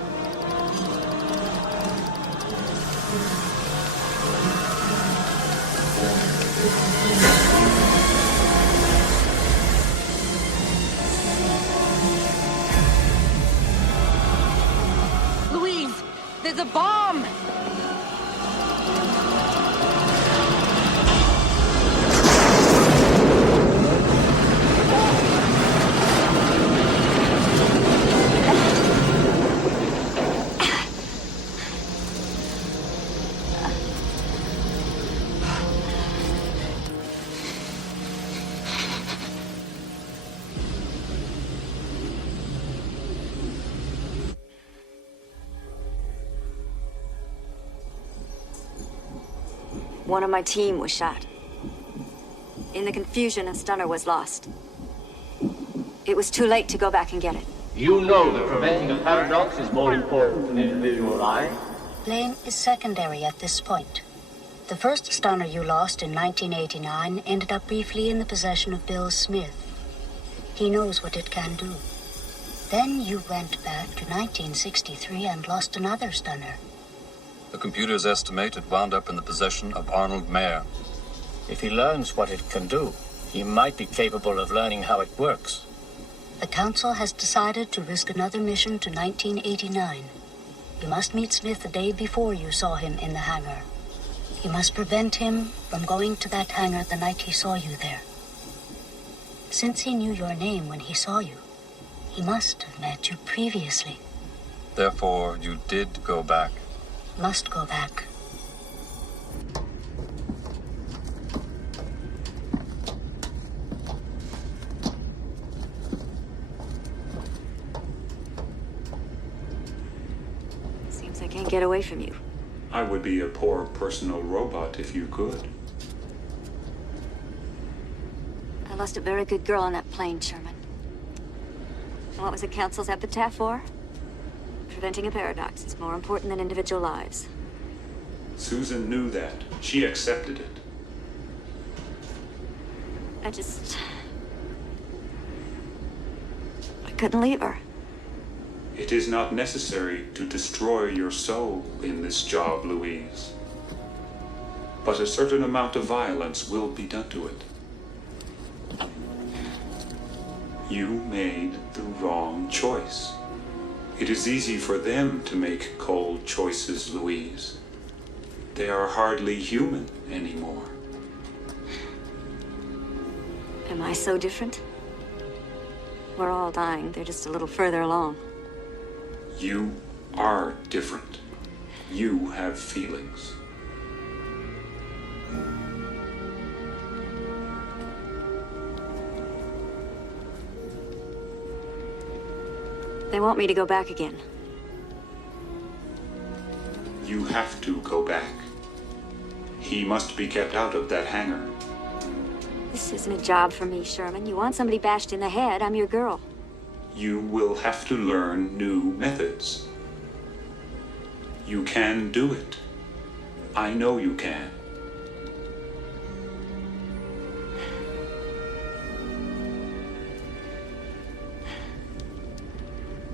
One of my team was shot. In the confusion, a stunner was lost. It was too late to go back and get it. You know that preventing a paradox is more important than individual life. Blame is secondary at this point. The first stunner you lost in 1989 ended up briefly in the possession of Bill Smith. He knows what it can do. Then you went back to 1963 and lost another stunner. The computers estimate it wound up in the possession of Arnold Mayer. If he learns what it can do, he might be capable of learning how it works. The Council has decided to risk another mission to 1989. You must meet Smith the day before you saw him in the hangar. You must prevent him from going to that hangar the night he saw you there. Since he knew your name when he saw you, he must have met you previously. Therefore, you did go back. Must go back. Seems I can't get away from you. I would be a poor personal robot if you could. I lost a very good girl on that plane, Sherman. And what was the Council's epitaph for? Preventing a paradox is more important than individual lives. Susan knew that. She accepted it. I couldn't leave her. It is not necessary to destroy your soul in this job, Louise. But a certain amount of violence will be done to it. You made the wrong choice. It is easy for them to make cold choices, Louise. They are hardly human anymore. Am I so different? We're all dying. They're just a little further along. You are different. You have feelings. They want me to go back again. You have to go back. He must be kept out of that hangar. This isn't a job for me, Sherman. You want somebody bashed in the head, I'm your girl. You will have to learn new methods. You can do it. I know you can.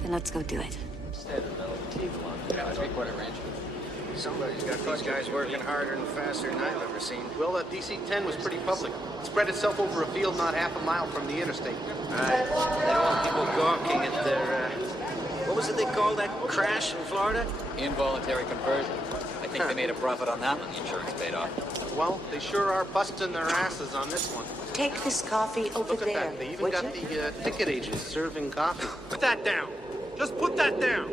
Then let's go do it. Somebody's got these guys working harder and faster than I've ever seen. Well, that DC-10 was pretty public. It spread itself over a field not half a mile from the interstate. Right. They don't want people gawking at their, what was it they called that crash in Florida? Involuntary conversion. I think they made a profit on that one. The insurance paid off. Well, they sure are busting their asses on this one. Take this coffee over Look at there. that. They even got the ticket agents serving coffee. Put that down. Just put that down.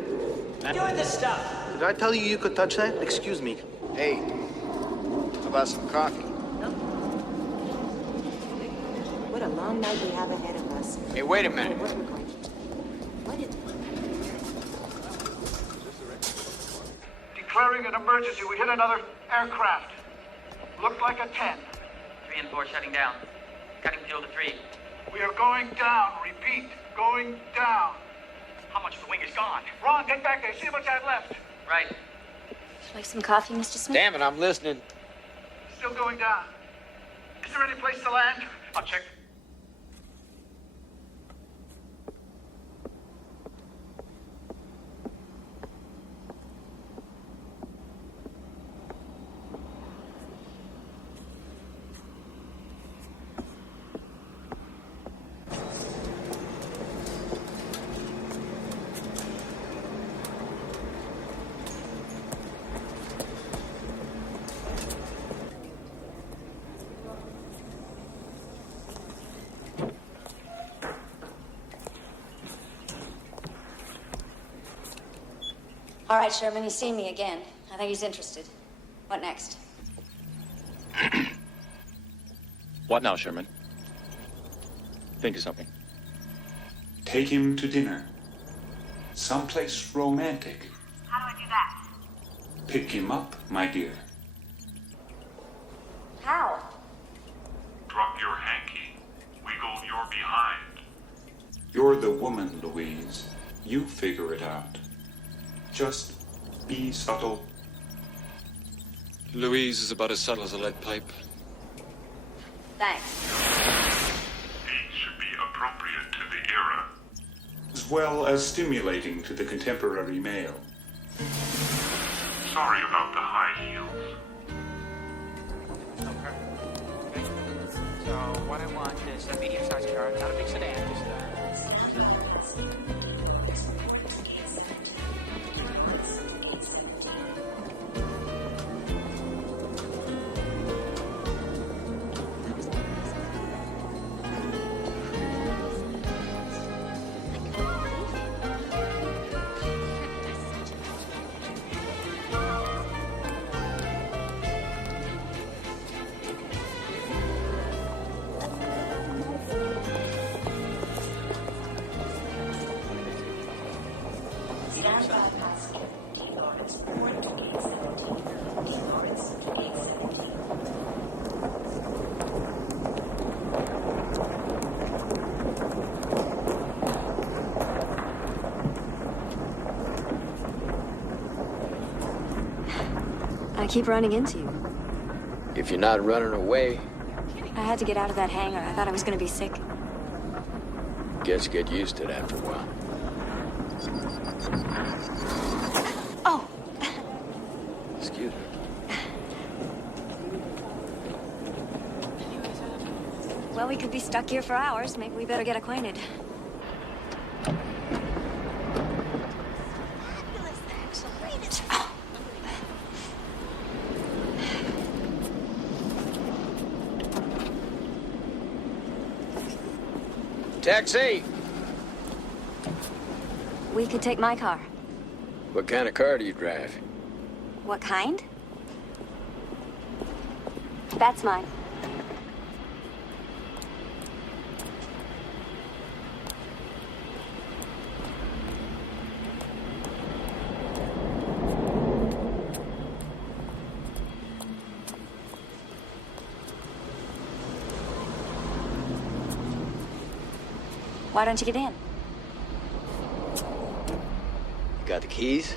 Doing this stuff. Did I tell you you could touch that? Excuse me. Hey, how about some coffee? What a long night we have ahead of us. Hey, wait a minute. Declaring an emergency. We hit another aircraft. Looked like a 10. 3 and 4 shutting down. Cutting fuel to 3. We are going down. Repeat, going down. How much of the wing is gone? Ron, get back there. See how much I have left. Right. Would you like some coffee, Mr. Smith? Damn it, I'm listening. Still going down. Is there any place to land? I'll check. All right, Sherman, he's seen me again. I think he's interested. What next? What now, Sherman? Think of something. Take him to dinner. Someplace romantic. How do I do that? Pick him up, my dear. How? Drop your hanky. Wiggle your behind. You're the woman, Louise. You figure it out. Just be subtle. Louise is about as subtle as a lead pipe. Thanks. These should be appropriate to the era, as well as stimulating to the contemporary male. Sorry about the high heels. Okay. So what I want is a medium-sized car, not a big sedan, just I keep running into you. If you're not running away, I had to get out of that hangar. I thought I was going to be sick. guess get used to it after a while. Oh! Excuse me. Well, we could be stuck here for hours. Maybe we better get acquainted. Taxi! We could take my car. What kind of car do you drive? What kind? That's mine. Why don't you get in? You got the keys?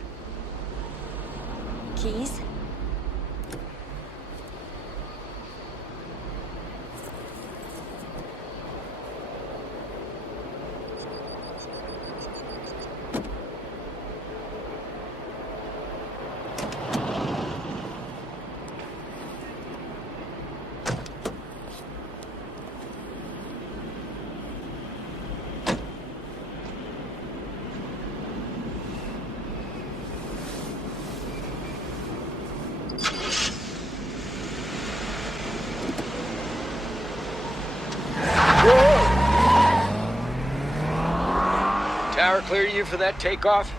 Keys? Tower clear you for that takeoff?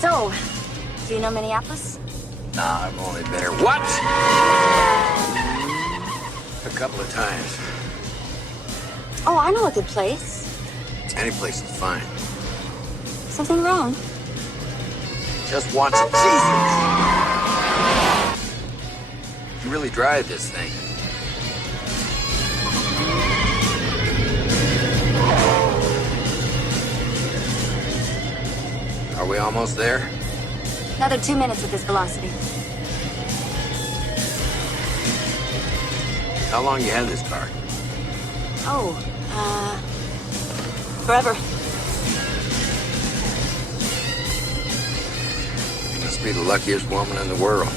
So, do you know Minneapolis? Nah, I've only been here. What? A couple of times. Oh, I know a good place. Any place is fine. Something wrong? Just want some Jesus. You really drive this thing. Are we almost there? Another 2 minutes at this velocity. How long you had this car? Oh, forever. You must be the luckiest woman in the world.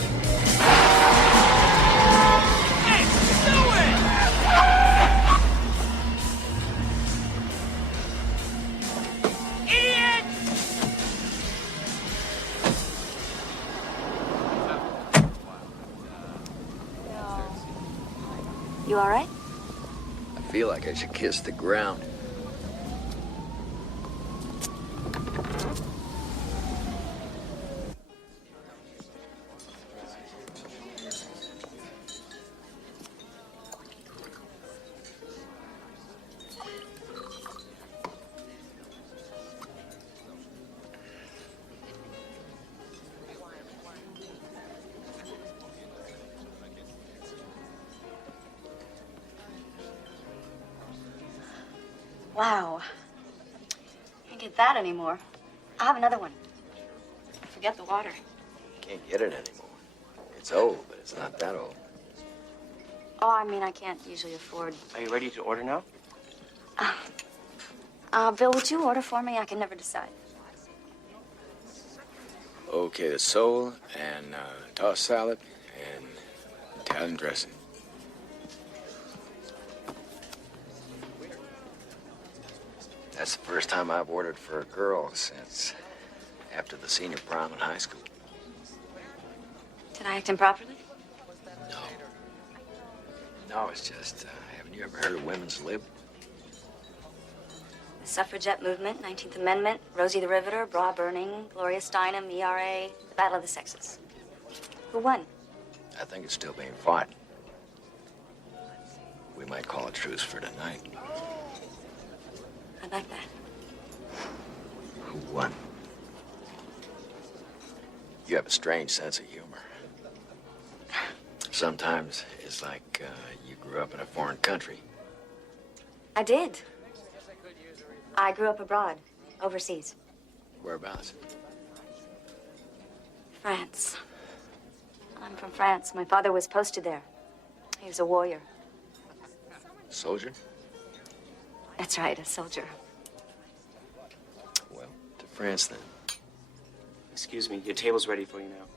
You all right? I feel like I should kiss the ground. Wow. Can't get that anymore. I'll have another one. Forget the water. Can't get it anymore. It's old, but it's not that old. Oh, I mean, I can't usually afford... Are you ready to order now? Bill, would you order for me? I can never decide. Okay, the sole and tossed salad and Italian dressing. That's the first time I've ordered for a girl since after the senior prom in high school. Did I act improperly? No, it's just, haven't you ever heard of women's lib? The suffragette movement, 19th Amendment, Rosie the Riveter, bra burning, Gloria Steinem, ERA, the Battle of the Sexes. Who won? I think it's still being fought. We might call a truce for tonight. I'd like that. Who won? You have a strange sense of humor. Sometimes it's like you grew up in a foreign country. I did. I grew up abroad, overseas. Whereabouts? France. I'm from France. My father was posted there. He was a warrior. Soldier? That's right, a soldier. Well, to France then. Excuse me, your table's ready for you now.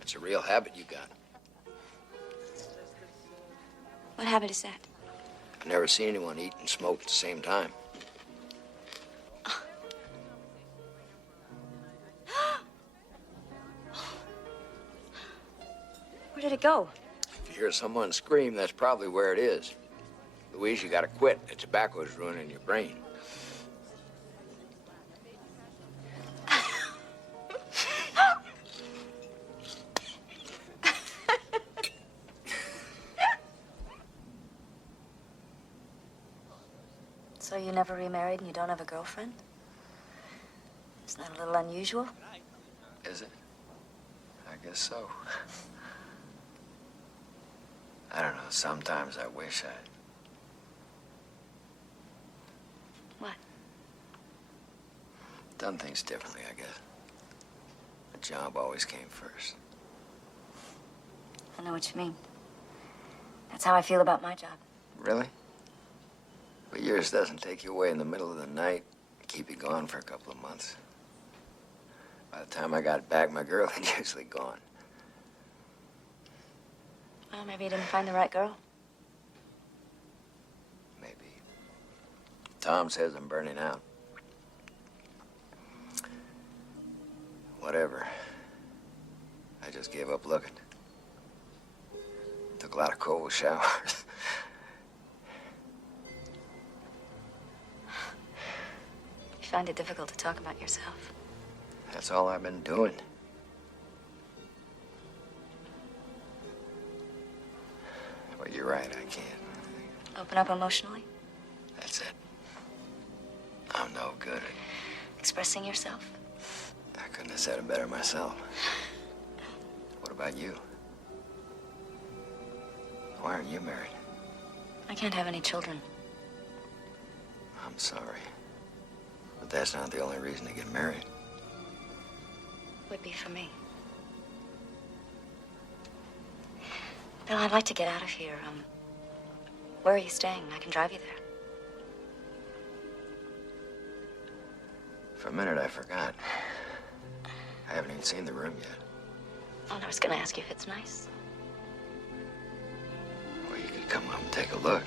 It's a real habit you got. What habit is that? I've never seen anyone eat and smoke at the same time. Where did it go? If you hear someone scream, that's probably where it is. Louise, you gotta quit. The tobacco is ruining your brain. So you never remarried and you don't have a girlfriend? Isn't that a little unusual? Is it? I guess so. I don't know. Sometimes I wish I... What? Done things differently, I guess. The job always came first. I know what you mean. That's how I feel about my job. Really? But yours doesn't take you away in the middle of the night, keep you gone for a couple of months. By the time I got back, my girl had usually gone. Well, maybe you didn't find the right girl. Maybe. Tom says I'm burning out. Whatever. I just gave up looking. Took a lot of cold showers. You find it difficult to talk about yourself. That's all I've been doing. Well, you're right, I can't. Open up emotionally? That's it. I'm no good at... Expressing yourself? I couldn't have said it better myself. What about you? Why aren't you married? I can't have any children. I'm sorry. But that's not the only reason to get married. Would be for me. Bill, I'd like to get out of here. Where are you staying? I can drive you there. For a minute, I forgot. I haven't even seen the room yet. Oh, I was gonna ask you if it's nice. Well, you could come up and take a look.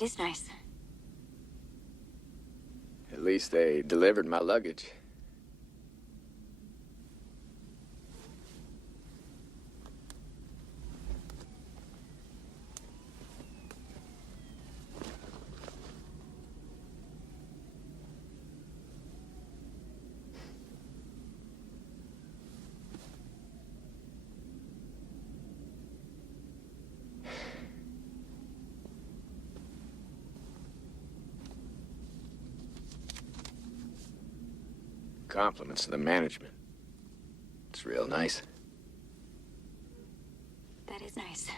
It is nice. At least they delivered my luggage. Compliments to the management. It's real nice. That is nice.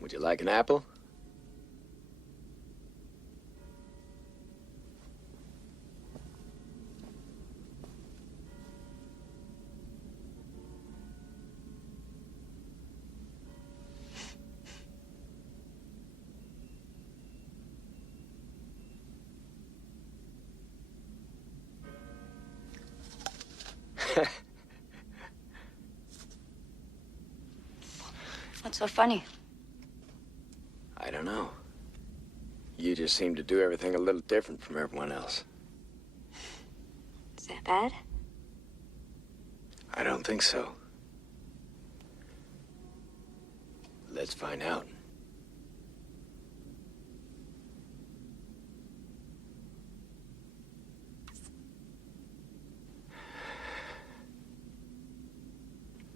Would you like an apple? What's so funny? I don't know. You just seem to do everything a little different from everyone else. Is that bad? I don't think so. Let's find out.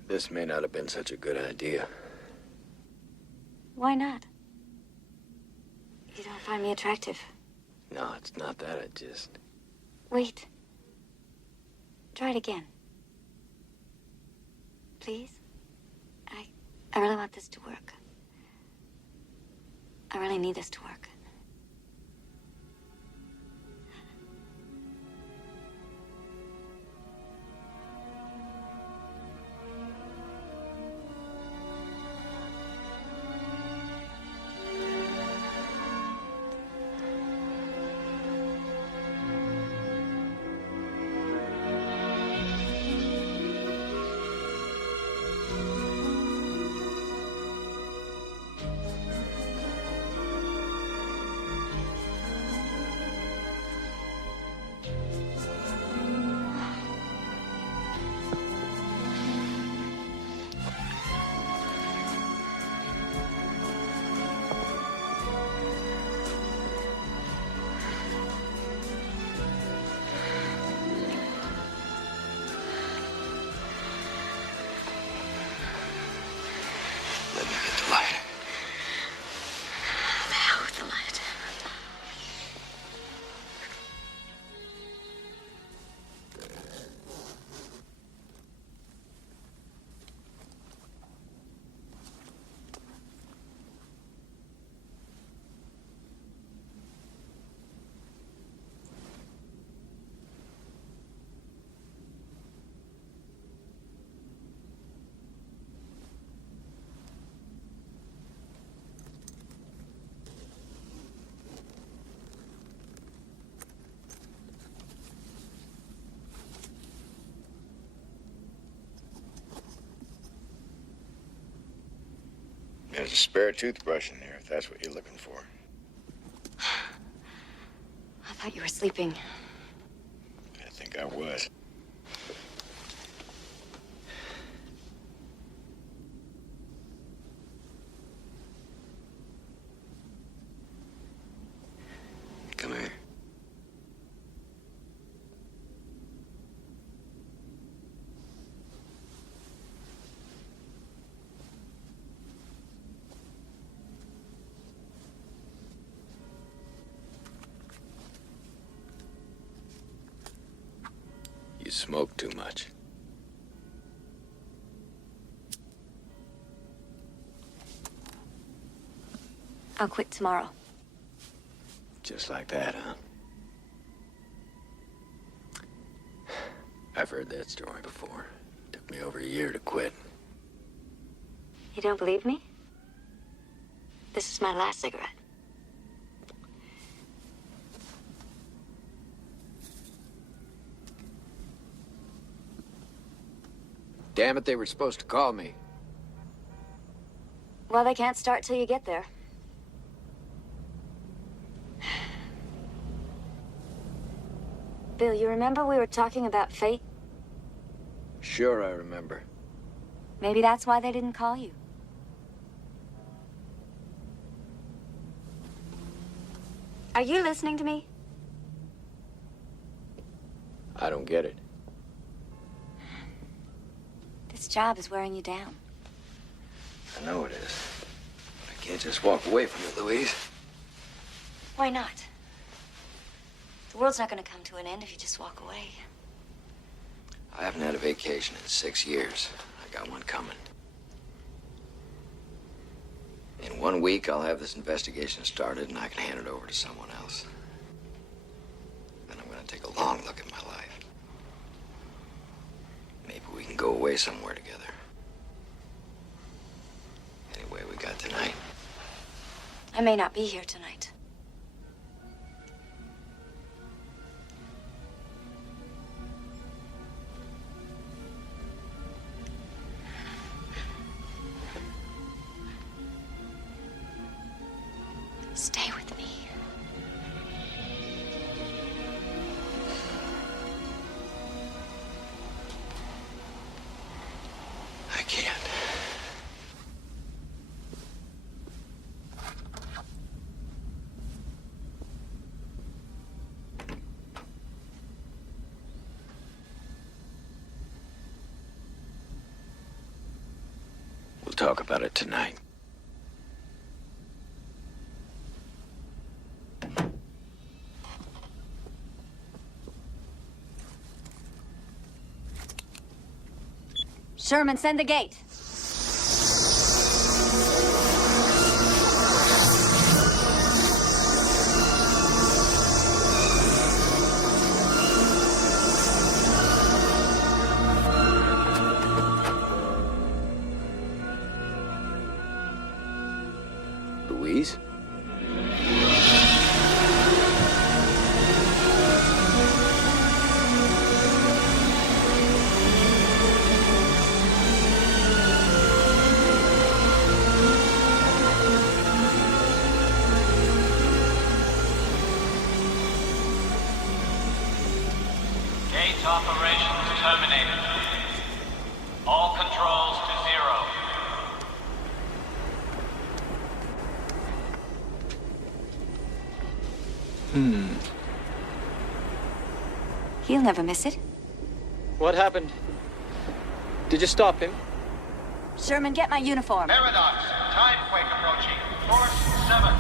This may not have been such a good idea. Why not? You don't find me attractive. No, it's not that. I just... Wait. Try it again. Please? I really want this to work. I really need this to work. Let me get the light. The hell with the light. There's a spare toothbrush in there, if that's what you're looking for. I thought you were sleeping. I think I was. Come here. You smoke too much. I'll quit tomorrow. Just like that, huh? I've heard that story before. Took me over a year to quit. You don't believe me? This is my last cigarette. Damn it, they were supposed to call me. Well, they can't start till you get there. Bill, you remember we were talking about fate? Sure, I remember. Maybe that's why they didn't call you. Are you listening to me? I don't get it. This job is wearing you down. I know it is. But I can't just walk away from it, Louise. Why not? The world's not going to come to an end if you just walk away. I haven't had a vacation in 6 years. I got one coming. In 1 week, I'll have this investigation started and I can hand it over to someone else. Then I'm going to take a long look at my life. Maybe we can go away somewhere together. Anyway, we got tonight. I may not be here tonight. Stay with me. I can't. We'll talk about it tonight. Sherman, send the gate. Louise? Gate operations terminated. All controls to zero. He'll never miss it. What happened? Did you stop him? Sherman, get my uniform. Paradox. Time quake approaching. Force 7.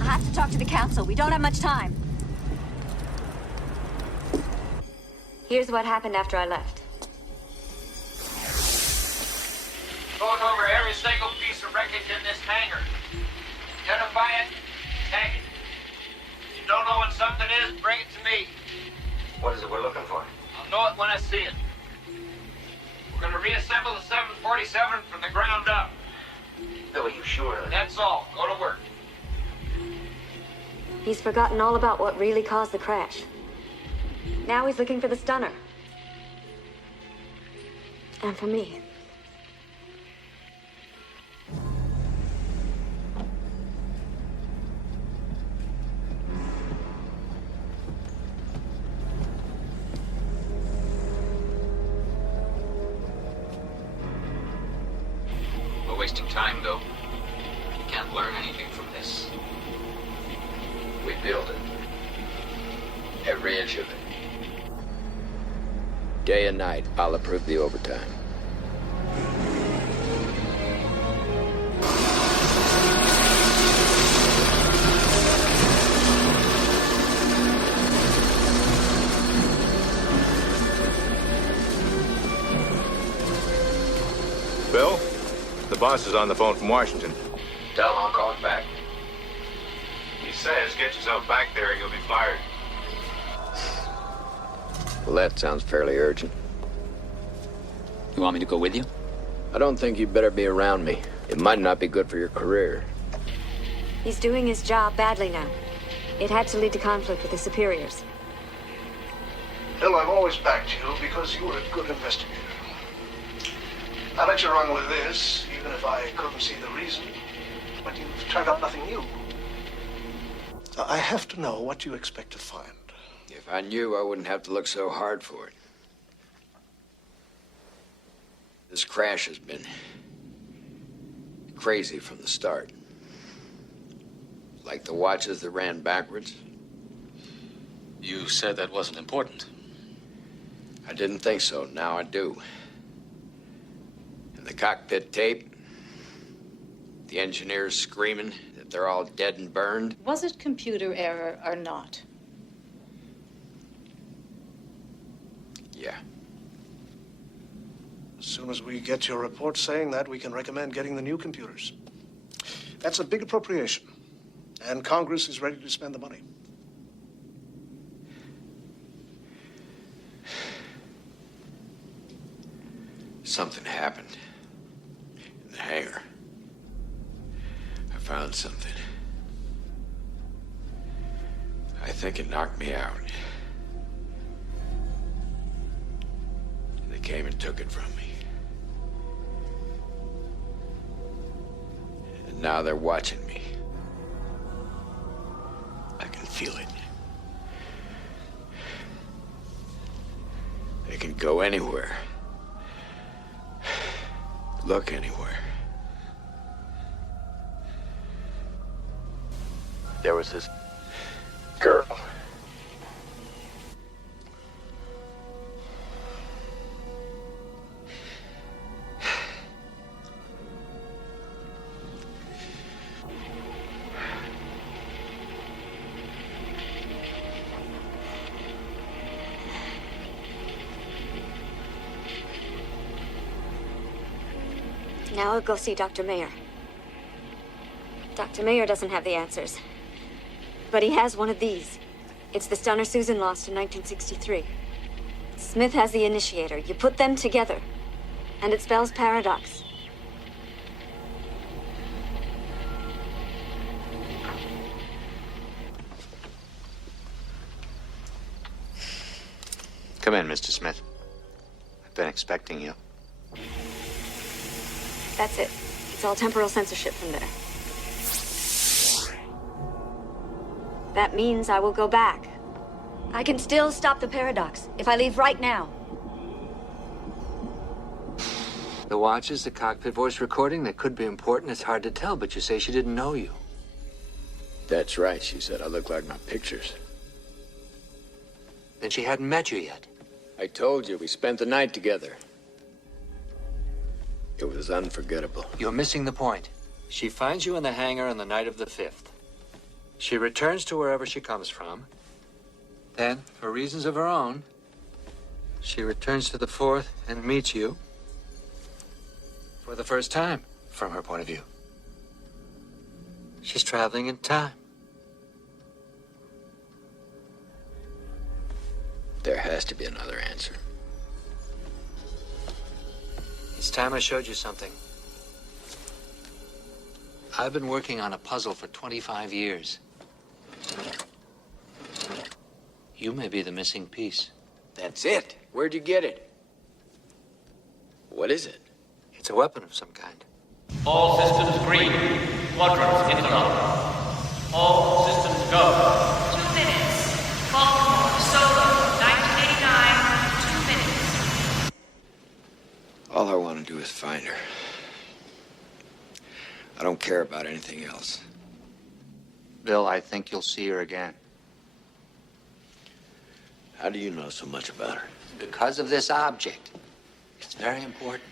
I have to talk to the council. We don't have much time. Here's what happened after I left. Going over every single piece of wreckage in this hangar. Identify it, tag it. If you don't know what something is, bring it to me. What is it we're looking for? I'll know it when I see it. We're gonna reassemble the 747 from the ground up. Bill, are you sure? That's all. Go to work. He's forgotten all about what really caused the crash. Now he's looking for the stunner. And for me. We're wasting time, though. We can't learn anything from this. We build it. Every inch of it. Day and night, I'll approve the overtime. Bill, the boss is on the phone from Washington. Tell him I'm calling back. He says, get yourself back there or you'll be fired. Well, that sounds fairly urgent. You want me to go with you? I don't think you'd better be around me. It might not be good for your career. He's doing his job badly now. It had to lead to conflict with his superiors. Bill, I've always backed you because you were a good investigator. I let you run with this, even if I couldn't see the reason. But you've turned up nothing new. I have to know what you expect to find. If I knew, I wouldn't have to look so hard for it. This crash has been crazy from the start. Like the watches that ran backwards. You said that wasn't important. I didn't think so. Now I do. And the cockpit tape. The engineers screaming that they're all dead and burned. Was it computer error or not? Yeah. As soon as we get your report saying that, we can recommend getting the new computers. That's a big appropriation. And Congress is ready to spend the money. Something happened in the hangar. I found something. I think it knocked me out. They came and took it from me. And now they're watching me. I can feel it. They can go anywhere. Look anywhere. There was this girl. Now I'll go see Dr. Mayer. Dr. Mayer doesn't have the answers. But he has one of these. It's the stunner Susan lost in 1963. Smith has the initiator. You put them together, and it spells paradox. Come in, Mr. Smith. I've been expecting you. That's it. It's all temporal censorship from there. That means I will go back. I can still stop the paradox if I leave right now. The watches, the cockpit voice recording, that could be important. It's hard to tell, but you say she didn't know you. That's right, she said. I look like my pictures. Then she hadn't met you yet. I told you, we spent the night together. It was unforgettable. You're missing the point. She finds you in the hangar on the night of the 5th. She returns to wherever she comes from. Then, for reasons of her own, she returns to the 4th and meets you for the first time, from her point of view. She's traveling in time. There has to be another answer. It's time I showed you something. I've been working on a puzzle for 25 years. You may be the missing piece. That's it. Where'd you get it? What is it? It's a weapon of some kind. All systems green. Quadrants interlock. All systems go. 2 minutes. Baltimore, Solo, 1989, 2 minutes. All I want to do is find her. I don't care about anything else. Bill, I think you'll see her again. How do you know so much about her? Because of this object. It's very important.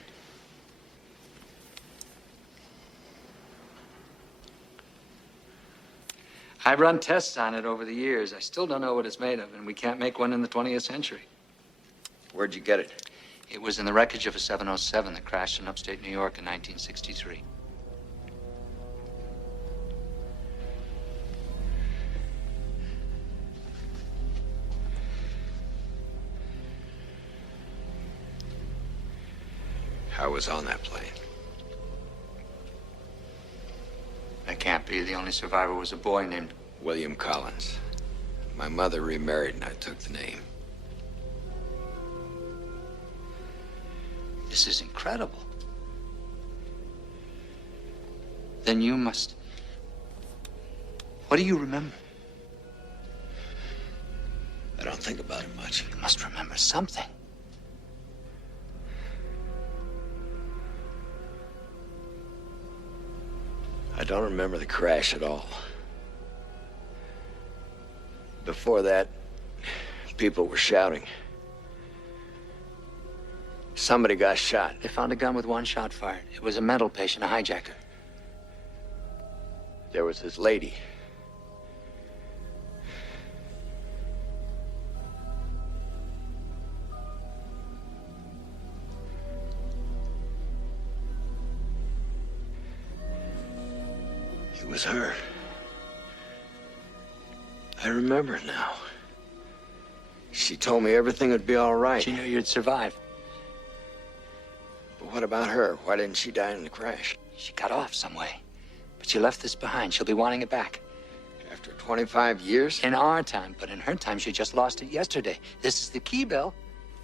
I've run tests on it over the years. I still don't know what it's made of, and we can't make one in the 20th century. Where'd you get it? It was in the wreckage of a 707 that crashed in upstate New York in 1963. I was on that plane. That can't be. The only survivor was a boy named William Collins. My mother remarried and I took the name. This is incredible. Then you must... What do you remember? I don't think about it much. You must remember something. I don't remember the crash at all. Before that, people were shouting. Somebody got shot. They found a gun with one shot fired. It was a mental patient, a hijacker. There was this lady. It was her. I remember now. She told me everything would be all right. She knew you'd survive. But what about her? Why didn't she die in the crash? She got off some way. But she left this behind. She'll be wanting it back. After 25 years? In our time, but in her time, she just lost it yesterday. This is the key, Bill.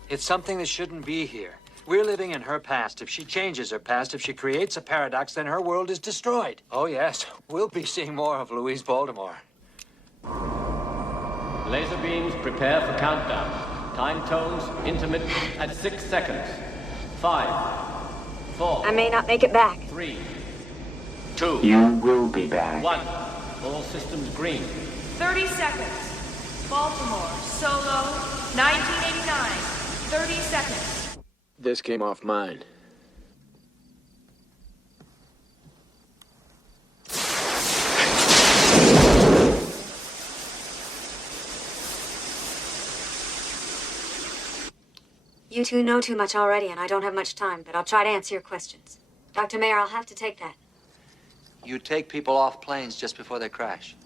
It's something that shouldn't be here. We're living in her past. If she changes her past, if she creates a paradox, then her world is destroyed. Oh, yes. We'll be seeing more of Louise Baltimore. Laser beams prepare for countdown. Time tones intermittent at 6 seconds. 5, 4. I may not make it back. 3, 2. You will be back. 1. All systems green. 30 seconds. Baltimore, Solo, 1989. 30 seconds. This came off mine. You two know too much already, and I don't have much time, but I'll try to answer your questions. Dr. Mayer, I'll have to take that. You take people off planes just before they crash.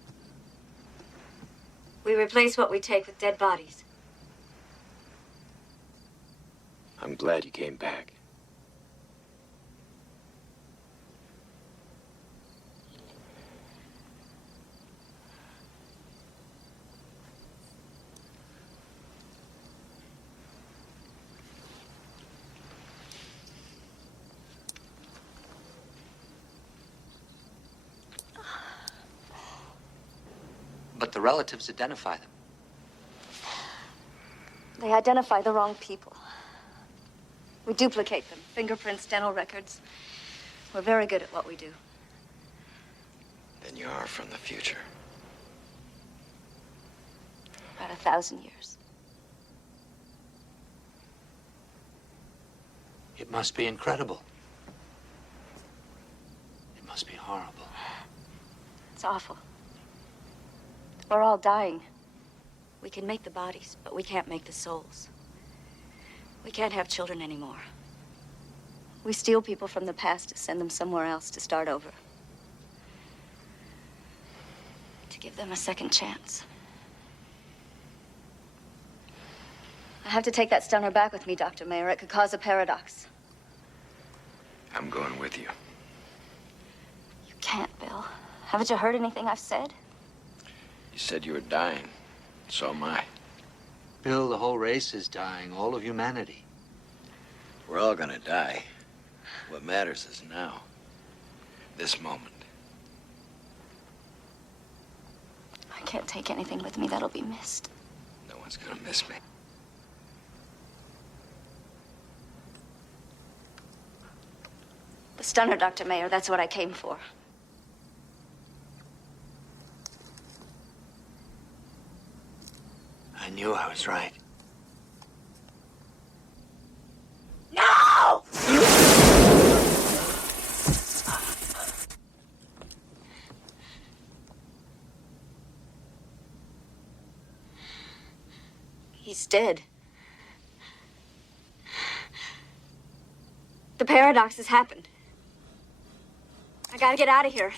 We replace what we take with dead bodies. I'm glad you came back. But the relatives identify them. They identify the wrong people. We duplicate them. Fingerprints, dental records. We're very good at what we do. Then you are from the future. About 1,000 years. It must be incredible. It must be horrible. It's awful. We're all dying. We can make the bodies, but we can't make the souls. We can't have children anymore. We steal people from the past to send them somewhere else to start over. To give them a second chance. I have to take that stunner back with me, Dr. Mayer. It could cause a paradox. I'm going with you. You can't, Bill. Haven't you heard anything I've said? You said you were dying. So am I. Bill, the whole race is dying. All of humanity. We're all gonna die. What matters is now. This moment. I can't take anything with me that'll be missed. No one's gonna miss me. The stunner, Dr. Mayer, that's what I came for. I knew I was right. No! He's dead. The paradox has happened. I gotta get out of here.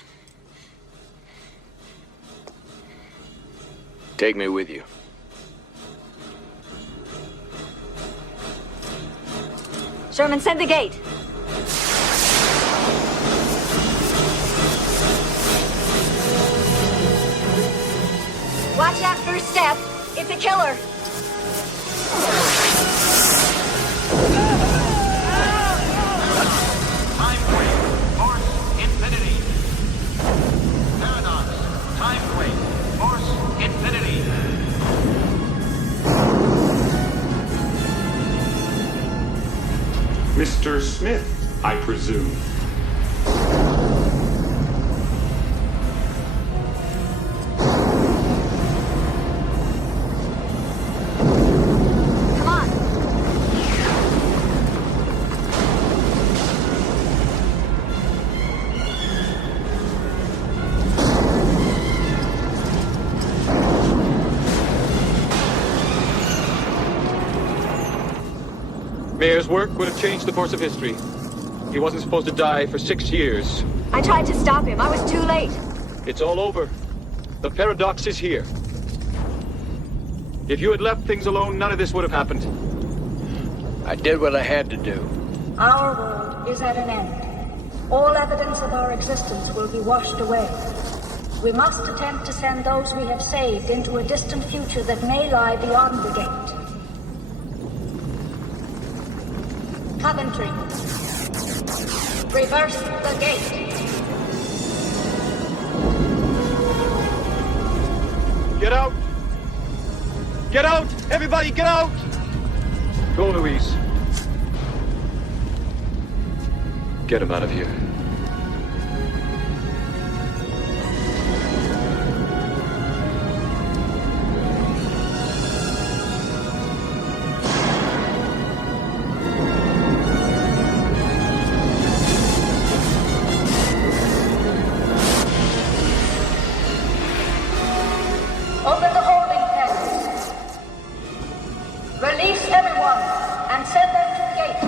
Take me with you. Sherman, send the gate. Watch that first step. It's a killer. Time quake, force, infinity. Paradox, time quake, force, infinity. Mr. Smith, I presume. Mayer's work would have changed the course of history. He wasn't supposed to die for 6 years. I tried to stop him. I was too late. It's all over. The paradox is here. If you had left things alone, none of this would have happened. I did what I had to do. Our world is at an end. All evidence of our existence will be washed away. We must attempt to send those we have saved into a distant future that may lie beyond the gate. Coventry, reverse the gate. Get out! Get out! Everybody, get out! Go, Louise. Get him out of here. Open the holding pens. Release everyone and send them to the gate.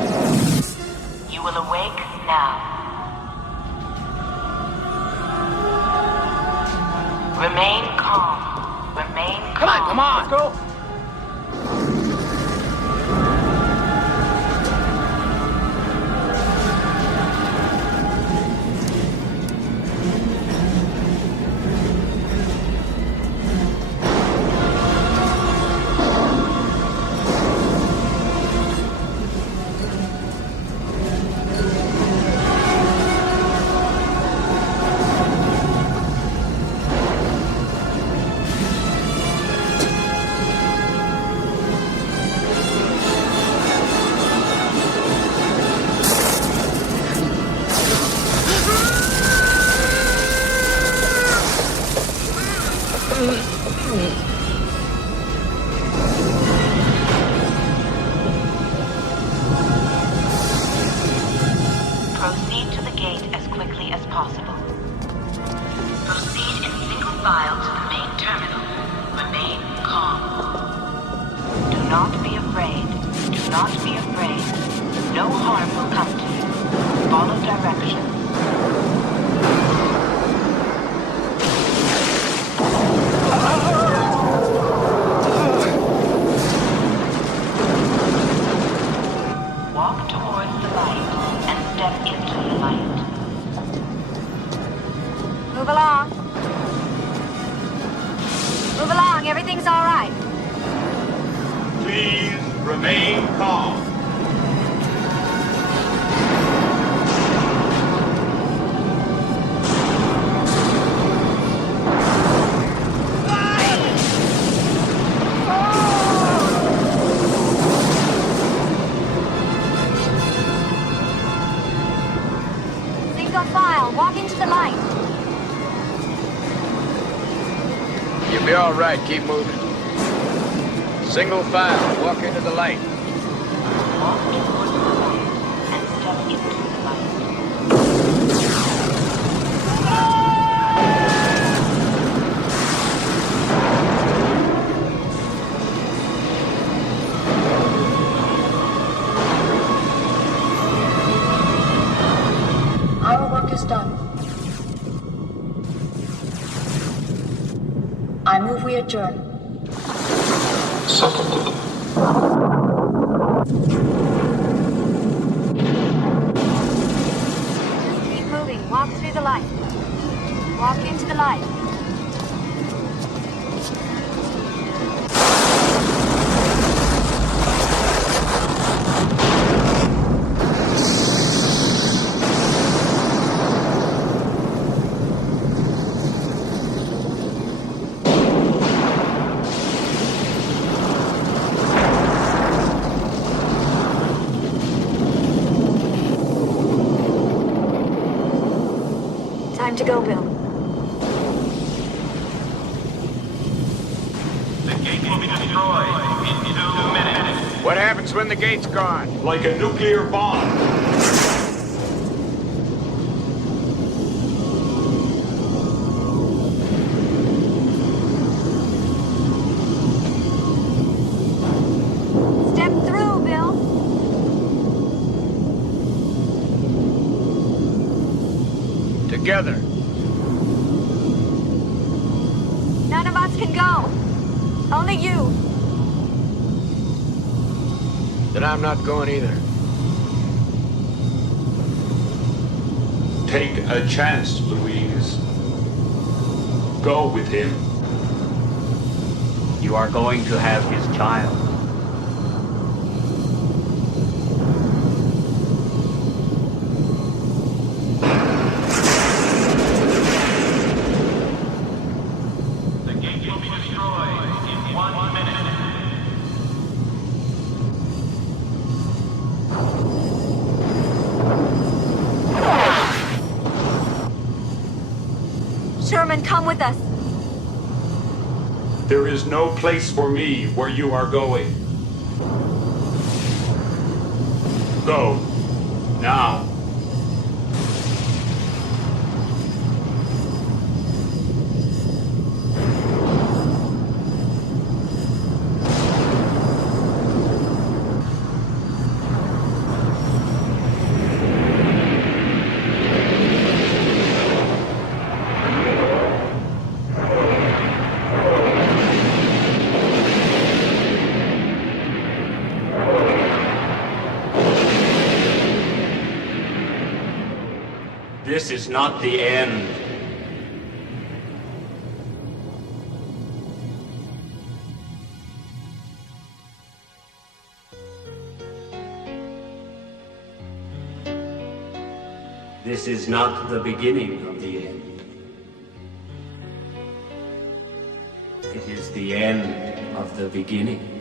You will awake now. Remain calm. Remain calm. Come on, come on. Let's go. Proceed to the gate as quickly as possible. Proceed in single file to the main terminal. Remain calm. Do not be afraid. Do not be afraid. No harm will come to you. Follow directions. Walk towards the light and step into the light. Move along. Move along. Everything's all right. Please remain calm. Single file. Walk into the light. You'll be all right. Keep moving. Single file. Walk into the light. Walk towards the light and step into the light. Our work is done. I move we adjourn. Seconded. Keep moving. Walk through the light. Walk into the light. to go, Bill. The gate will be destroyed in 2 minutes. What happens when the gate's gone? Like a nuclear bomb. Step through, Bill. Together. None of us can go. Only you. Then I'm not going either. Take a chance, Louise. Go with him. You are going to have his child. The gate will be destroyed in 1 minute. Sherman, come with us. There is no place for me where you are going. Go. Now. This is not the end. This is not the beginning of the end. It is the end of the beginning.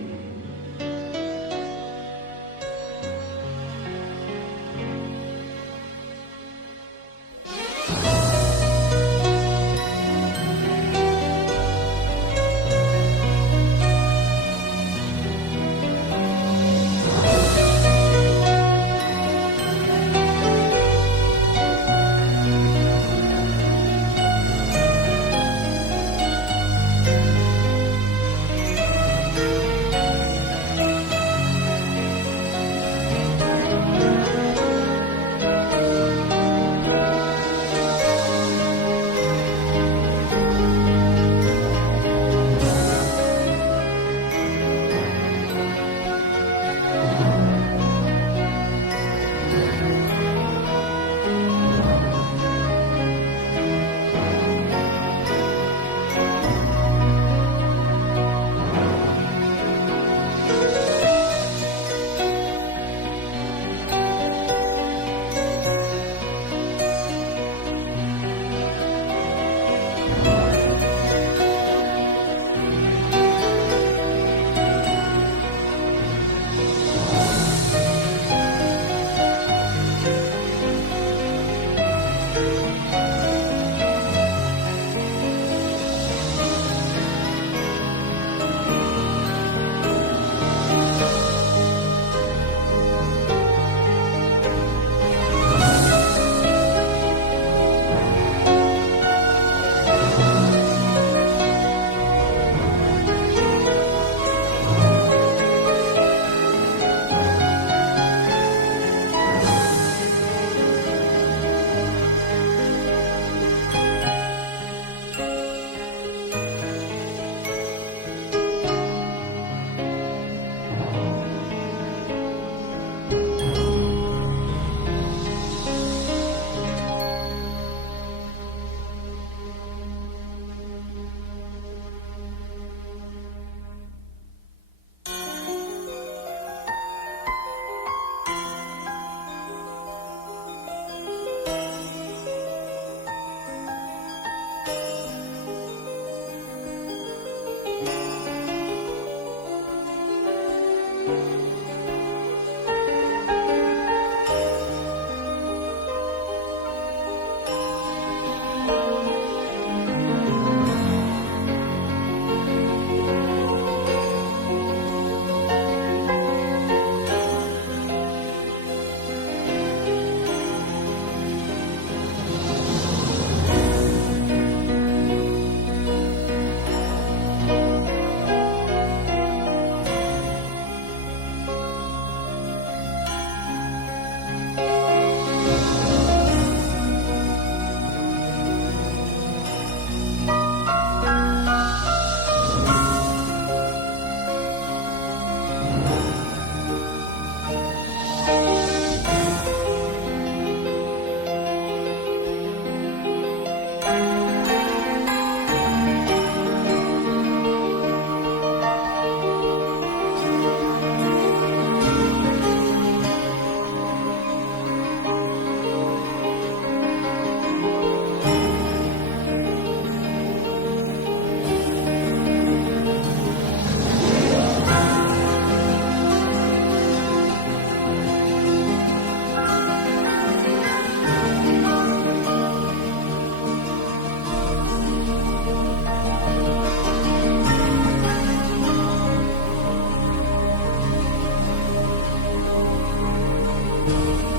Thank you.